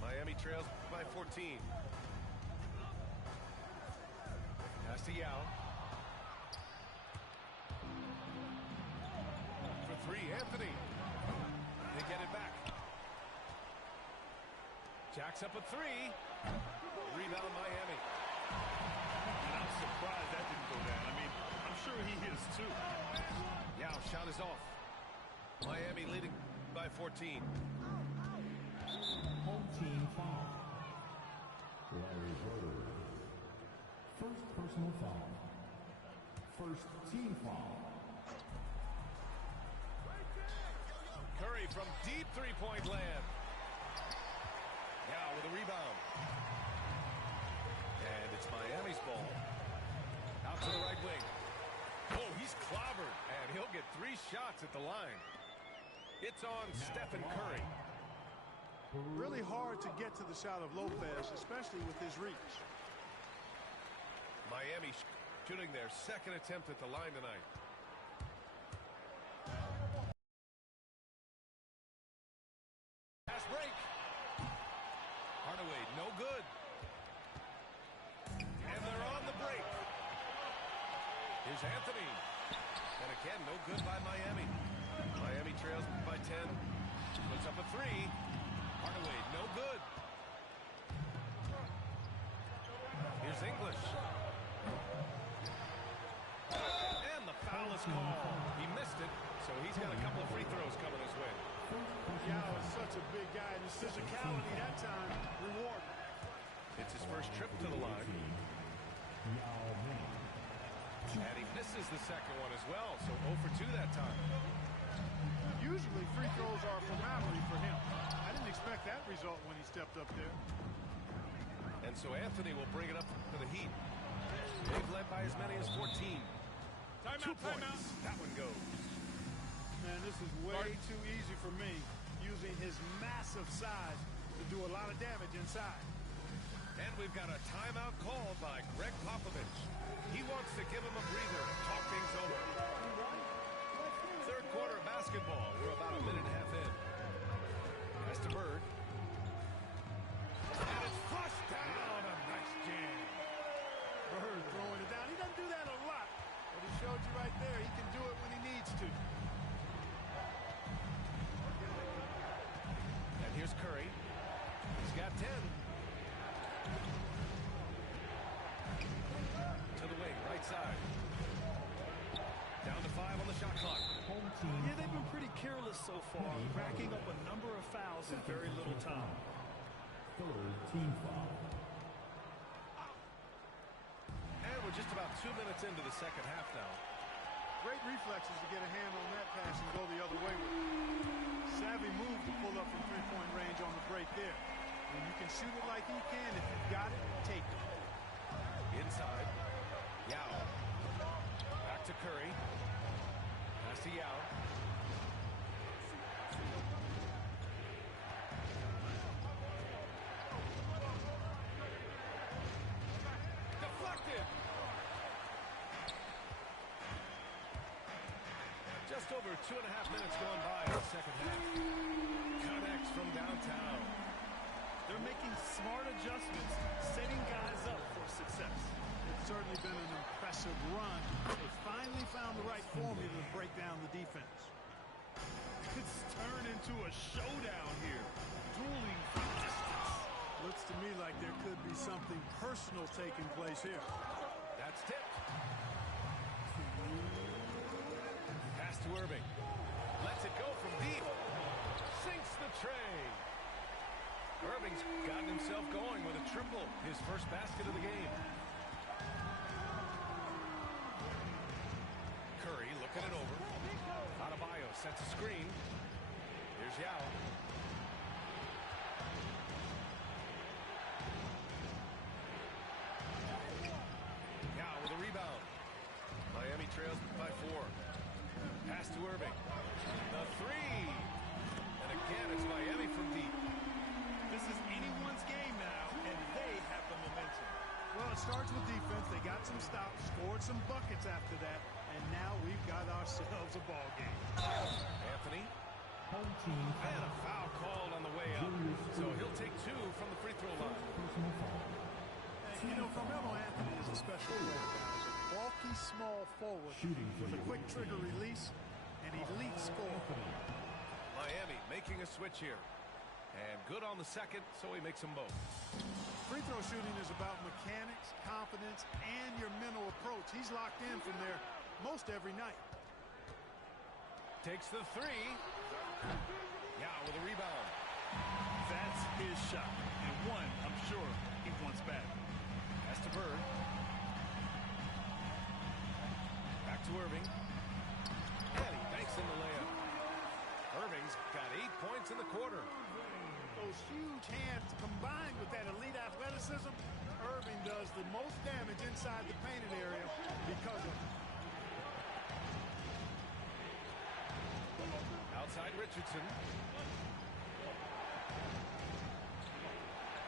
Miami trails by 14. Pass to Yao. For three, Anthony. They get it back. Jacks up a three. Rebound Miami. And I'm surprised that didn't go down. I mean, I'm sure he is too. Yao shot is off. Miami leading by 14. Home team foul. Larry Bird. First personal foul. First team foul. Curry from deep three-point land. Yao with a rebound. And it's Miami's ball. Out to the right wing. Oh, he's clobbered. And he'll get 3 shots at the line. It's on Stephen Curry. Really hard to get to the shot of Lopez, especially with his reach. Miami shooting their second attempt at the line tonight. Pass break. Hardaway, no good. And they're on the break. Here's Anthony. And again, no good by Miami. Miami trails by 10. Puts up a 3. Hardaway, no good. Here's English. And the foul is called. He missed it, so he's got a couple of free throws coming his way. Yao is such a big guy, and his physicality that time rewarded. It's his first trip to the line. And he misses the second one as well, so 0 for 2 that time. Usually free throws are a formality for him. I didn't expect that result when he stepped up there. And so Anthony will bring it up to the Heat. They've led by as many as 14. 2 points. That one goes. Man, this is way too easy for me, using his massive size to do a lot of damage inside. And we've got a timeout called by Greg Popovich. He wants to give him a breather and talk things over. Third quarter of basketball. We're about a minute and a half in. Pass to Bird. And it's flushed down. A nice jam. Bird throwing it down. He doesn't do that a lot, but he showed you right there he can do it when he needs to. And here's Curry. He's got 10. To the wing, right side. Down to 5 on the shot clock. Yeah, they've been pretty careless so far, racking up a number of fouls in very little time. Third team foul. And we're just about 2 minutes into the second half now. Great reflexes to get a hand on that pass and go the other way with it. Savvy move to pull up from three-point range on the break there. When you can shoot it like he can, if you've got it, take it. Inside. Yao. Back to Curry. Pass to Yao. Just over 2.5 minutes gone by in the second half. Connects from downtown. They're making smart adjustments, setting guys up for success. It's certainly been an impressive run. They finally found the right formula to break down the defense. It's turned into a showdown here. Dueling from distance. Looks to me like there could be something personal taking place here. That's tipped. Pass to Irving. Lets it go from deep. Sinks the tray. Irving's gotten himself going with a triple. His first basket of the game. Curry looking it over. Adebayo sets a screen. Here's Yao. Yao with a rebound. Miami trails by 4. Pass to Irving. The three. And again, it's Miami from deep. This is anyone's game now, and they have the momentum. Well, it starts with defense. They got some stops, scored some buckets after that, and now we've got ourselves a ball game. Anthony. And a foul called on the way up. So he'll take 2 from the free throw line. And, you know, Carmelo Anthony is a special player, guys. A bulky, small forward with a quick trigger release and elite score. Miami making a switch here. And good on the second, so he makes them both. Free throw shooting is about mechanics, confidence, and your mental approach. He's locked in from there most every night. Takes the 3. Yao with a rebound. That's his shot. And one, I'm sure, he wants back. Pass to Bird. Back to Irving. And he banks in the layup. Irving's got 8 points in the quarter. Those huge hands combined with that elite athleticism, Irving does the most damage inside the painted area because of it. Outside Richardson.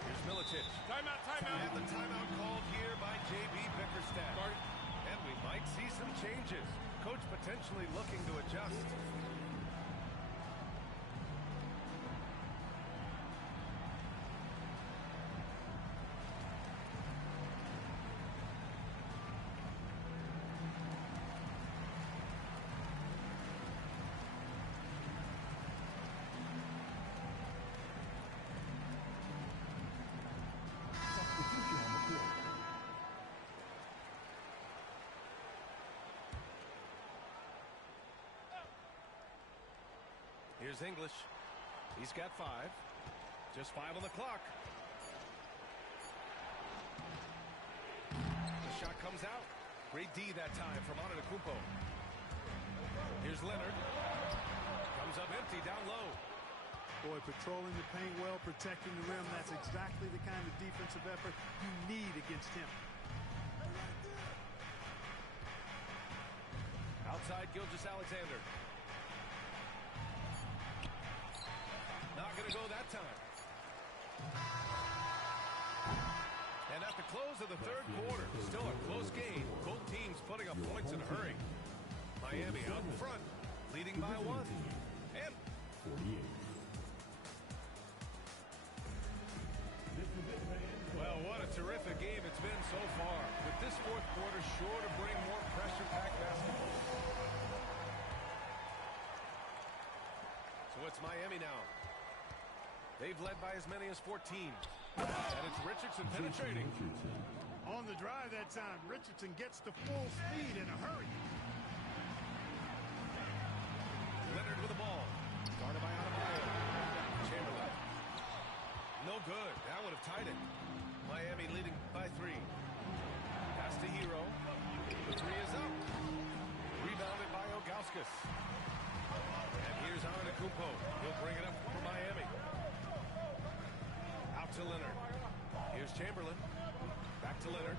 Here's Milicic. Timeout, timeout. And the timeout called here by J.B. Bickerstaff. And we might see some changes. Coach potentially looking to adjust. Here's English. He's got 5. Just 5 on the clock. The shot comes out. Great D that time from Antetokounmpo. Here's Leonard. Comes up empty down low. Boy, patrolling the paint well, protecting the rim. That's exactly the kind of defensive effort you need against him. Outside Gilgeous-Alexander. Not going to go that time. And at the close of the third quarter, still a close game. Both teams putting up points in a hurry. Miami out in front, leading by 1. And 48. well, what a terrific game it's been so far. With this fourth quarter sure to bring more pressure-packed basketball. So it's Miami now. They've led by as many as 14. And it's Richardson penetrating. On the drive that time, Richardson gets to full speed in a hurry. Leonard with the ball. Guarded by Adebayo. Chamberlain. No good. That would have tied it. Miami leading by 3. Pass to Hero. The 3 is up. Rebounded by Ilgauskas. And here's Antetokounmpo. He'll bring it up for Miami. Out to Leonard. Here's Chamberlain. Back to Leonard.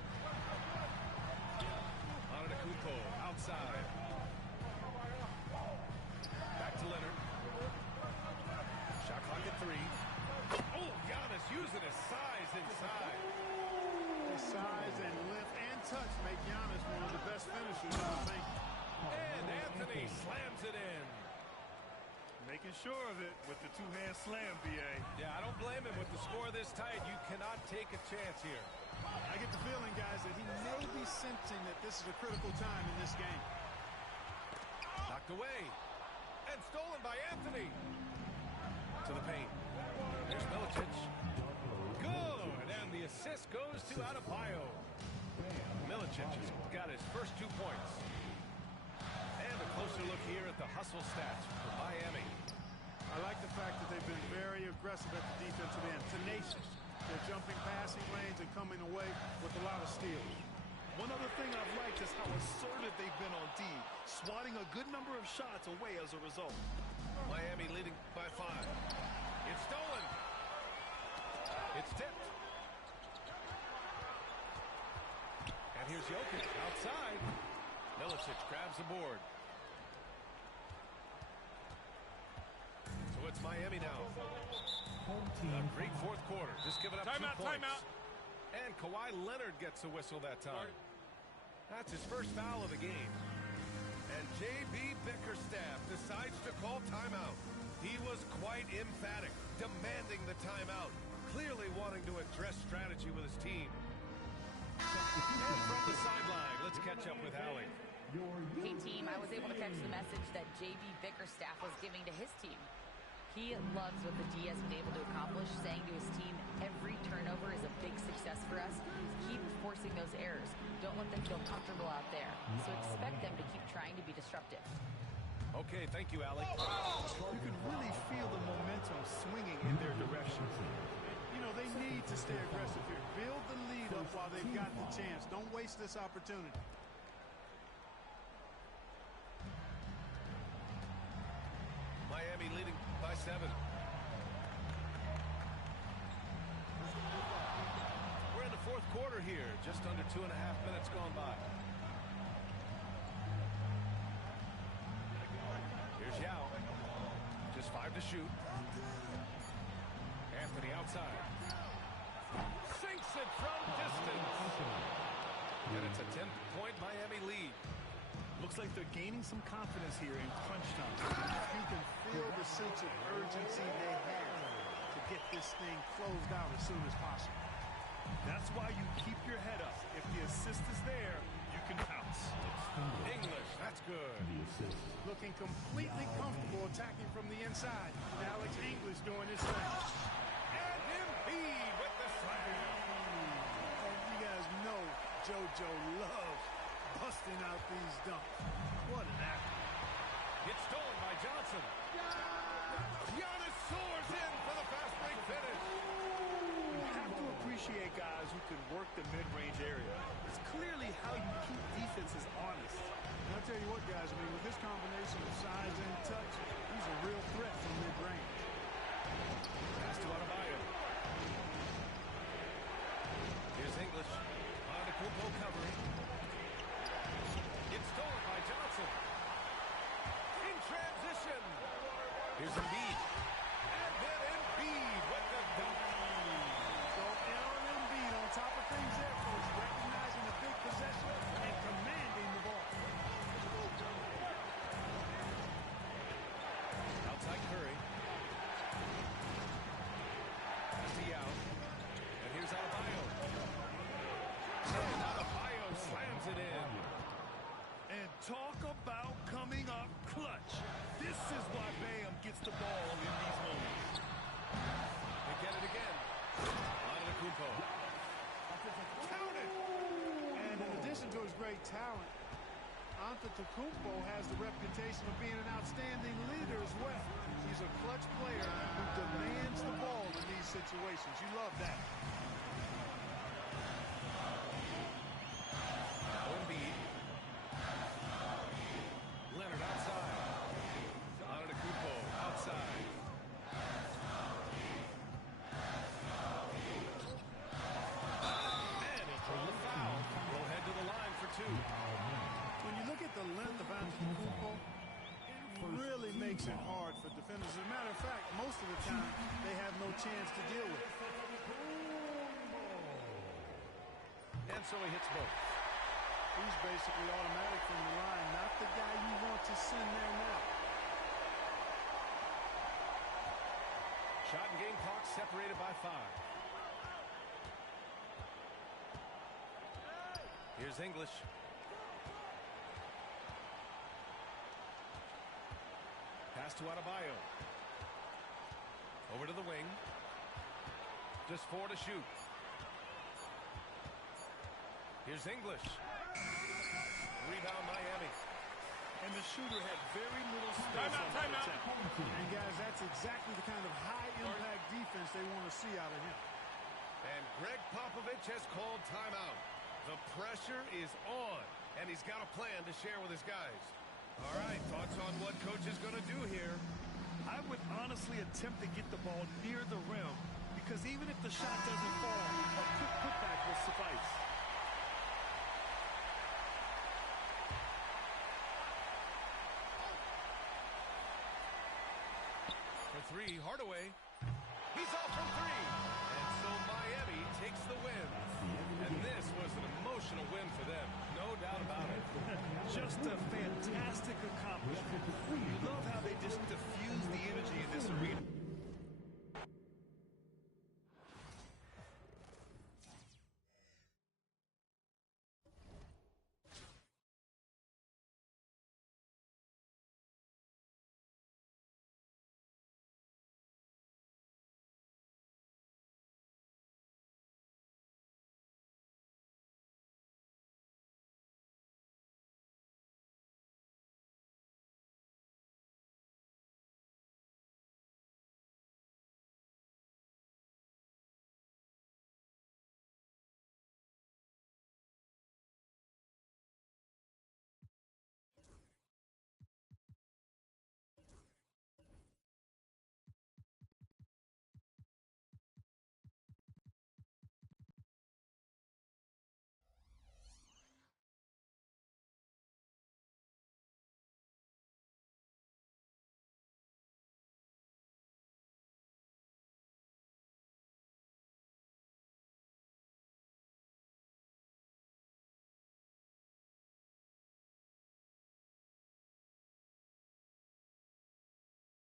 Antetokounmpo outside. Back to Leonard. Shot clock at 3. Oh, Giannis using his size inside. His size and length and touch make Giannis one of the best finishers in the paint. And Anthony slams it in. Making sure of it with the two-hand slam, B.A. Yeah, I don't blame him with the score this tight. You cannot take a chance here. I get the feeling, guys, that he may be sensing that this is a critical time in this game. Knocked away. And stolen by Anthony. To the paint. There's Milicic. Good. And the assist goes to Adebayo. Milicic has got his first 2 points. And a closer look here at the hustle stats for Miami. I like the fact that they've been very aggressive at the defensive end. Tenacious. They're jumping passing lanes and coming away with a lot of steals. One other thing I've liked is how assertive they've been on D, swatting a good number of shots away as a result. Miami leading by 5. It's stolen. It's tipped. And here's Jokic outside. Milicic grabs the board. So it's Miami now. A great fourth quarter. Just giving up 2 points. Timeout. And Kawhi Leonard gets a whistle that time. That's his first foul of the game. And J.B. Bickerstaff decides to call timeout. He was quite emphatic, demanding the timeout, clearly wanting to address strategy with his team. And from the sideline, let's catch up with Allie. Hey, team, I was able to catch the message that J.B. Bickerstaff was giving to his team. He loves what the D has been able to accomplish, saying to his team, every turnover is a big success for us. Keep forcing those errors. Don't let them feel comfortable out there. So expect them to keep trying to be disruptive. Okay, thank you, Allie. You can really feel the momentum swinging in their direction. You know, they need to stay aggressive here. Build the lead up while they've got the chance. Don't waste this opportunity. Miami leading by 7. We're in the fourth quarter here, just under 2.5 minutes gone by. Here's Yao. Just 5 to shoot. Anthony outside. Sinks it from distance. And it's a 10-point Miami lead. Looks like they're gaining some confidence here in crunch time. You can feel the sense of urgency they have to get this thing closed out as soon as possible. That's why you keep your head up. If the assist is there, you can pounce. English, that's good. Looking completely comfortable attacking from the inside. Alex English doing his thing. And Embiid with the slam. And you guys know JoJo loves busting out these dunks. What an athlete. It's stolen by Johnson. Giannis soars in for the fast break finish. You have to appreciate guys who can work the mid-range area. It's clearly how you keep defenses honest. And I'll tell you what, guys, I mean, with this combination of size and touch, he's a real threat from mid-range. Pass to Adebayo. Here's English. Antetokounmpo covering. It's stolen by Johnson. In transition. Here's Embiid. And then Embiid with the dunk. So Aaron Embiid on top of things there, folks, recognizing the big possession and commanding the ball. Outside Curry. Pass to Yao. And here's Adebayo. And Adebayo slams it in. And talk about coming up clutch. This is why Bam gets the ball in these moments. They get it again. Antetokounmpo. Count it. And in addition to his great talent, Antetokounmpo has the reputation of being an outstanding leader as well. He's a clutch player who demands the ball in these situations. You love that. Embiid. Leonard outside. Antetokounmpo outside. And he'll throw the foul. We'll head to the line for 2. When you look at the length of Antetokounmpo, it really makes it hard for defenders. As a matter of fact, most of the time, they have no chance to deal with it. And so he hits both. He's basically automatic from the line, not the guy you want to send there now. Shot and game clock separated by 5. Here's English. Pass to Adebayo. Over to the wing. Just 4 to shoot. Here's English. Rebound Miami. And the shooter had very little space on that attempt. And guys, that's exactly the kind of high-impact defense they want to see out of him. And Greg Popovich has called timeout. The pressure is on, and he's got a plan to share with his guys. All right, thoughts on what coach is going to do here? I would honestly attempt to get the ball near the rim, because even if the shot doesn't fall, a quick putback will suffice. For 3, Hardaway.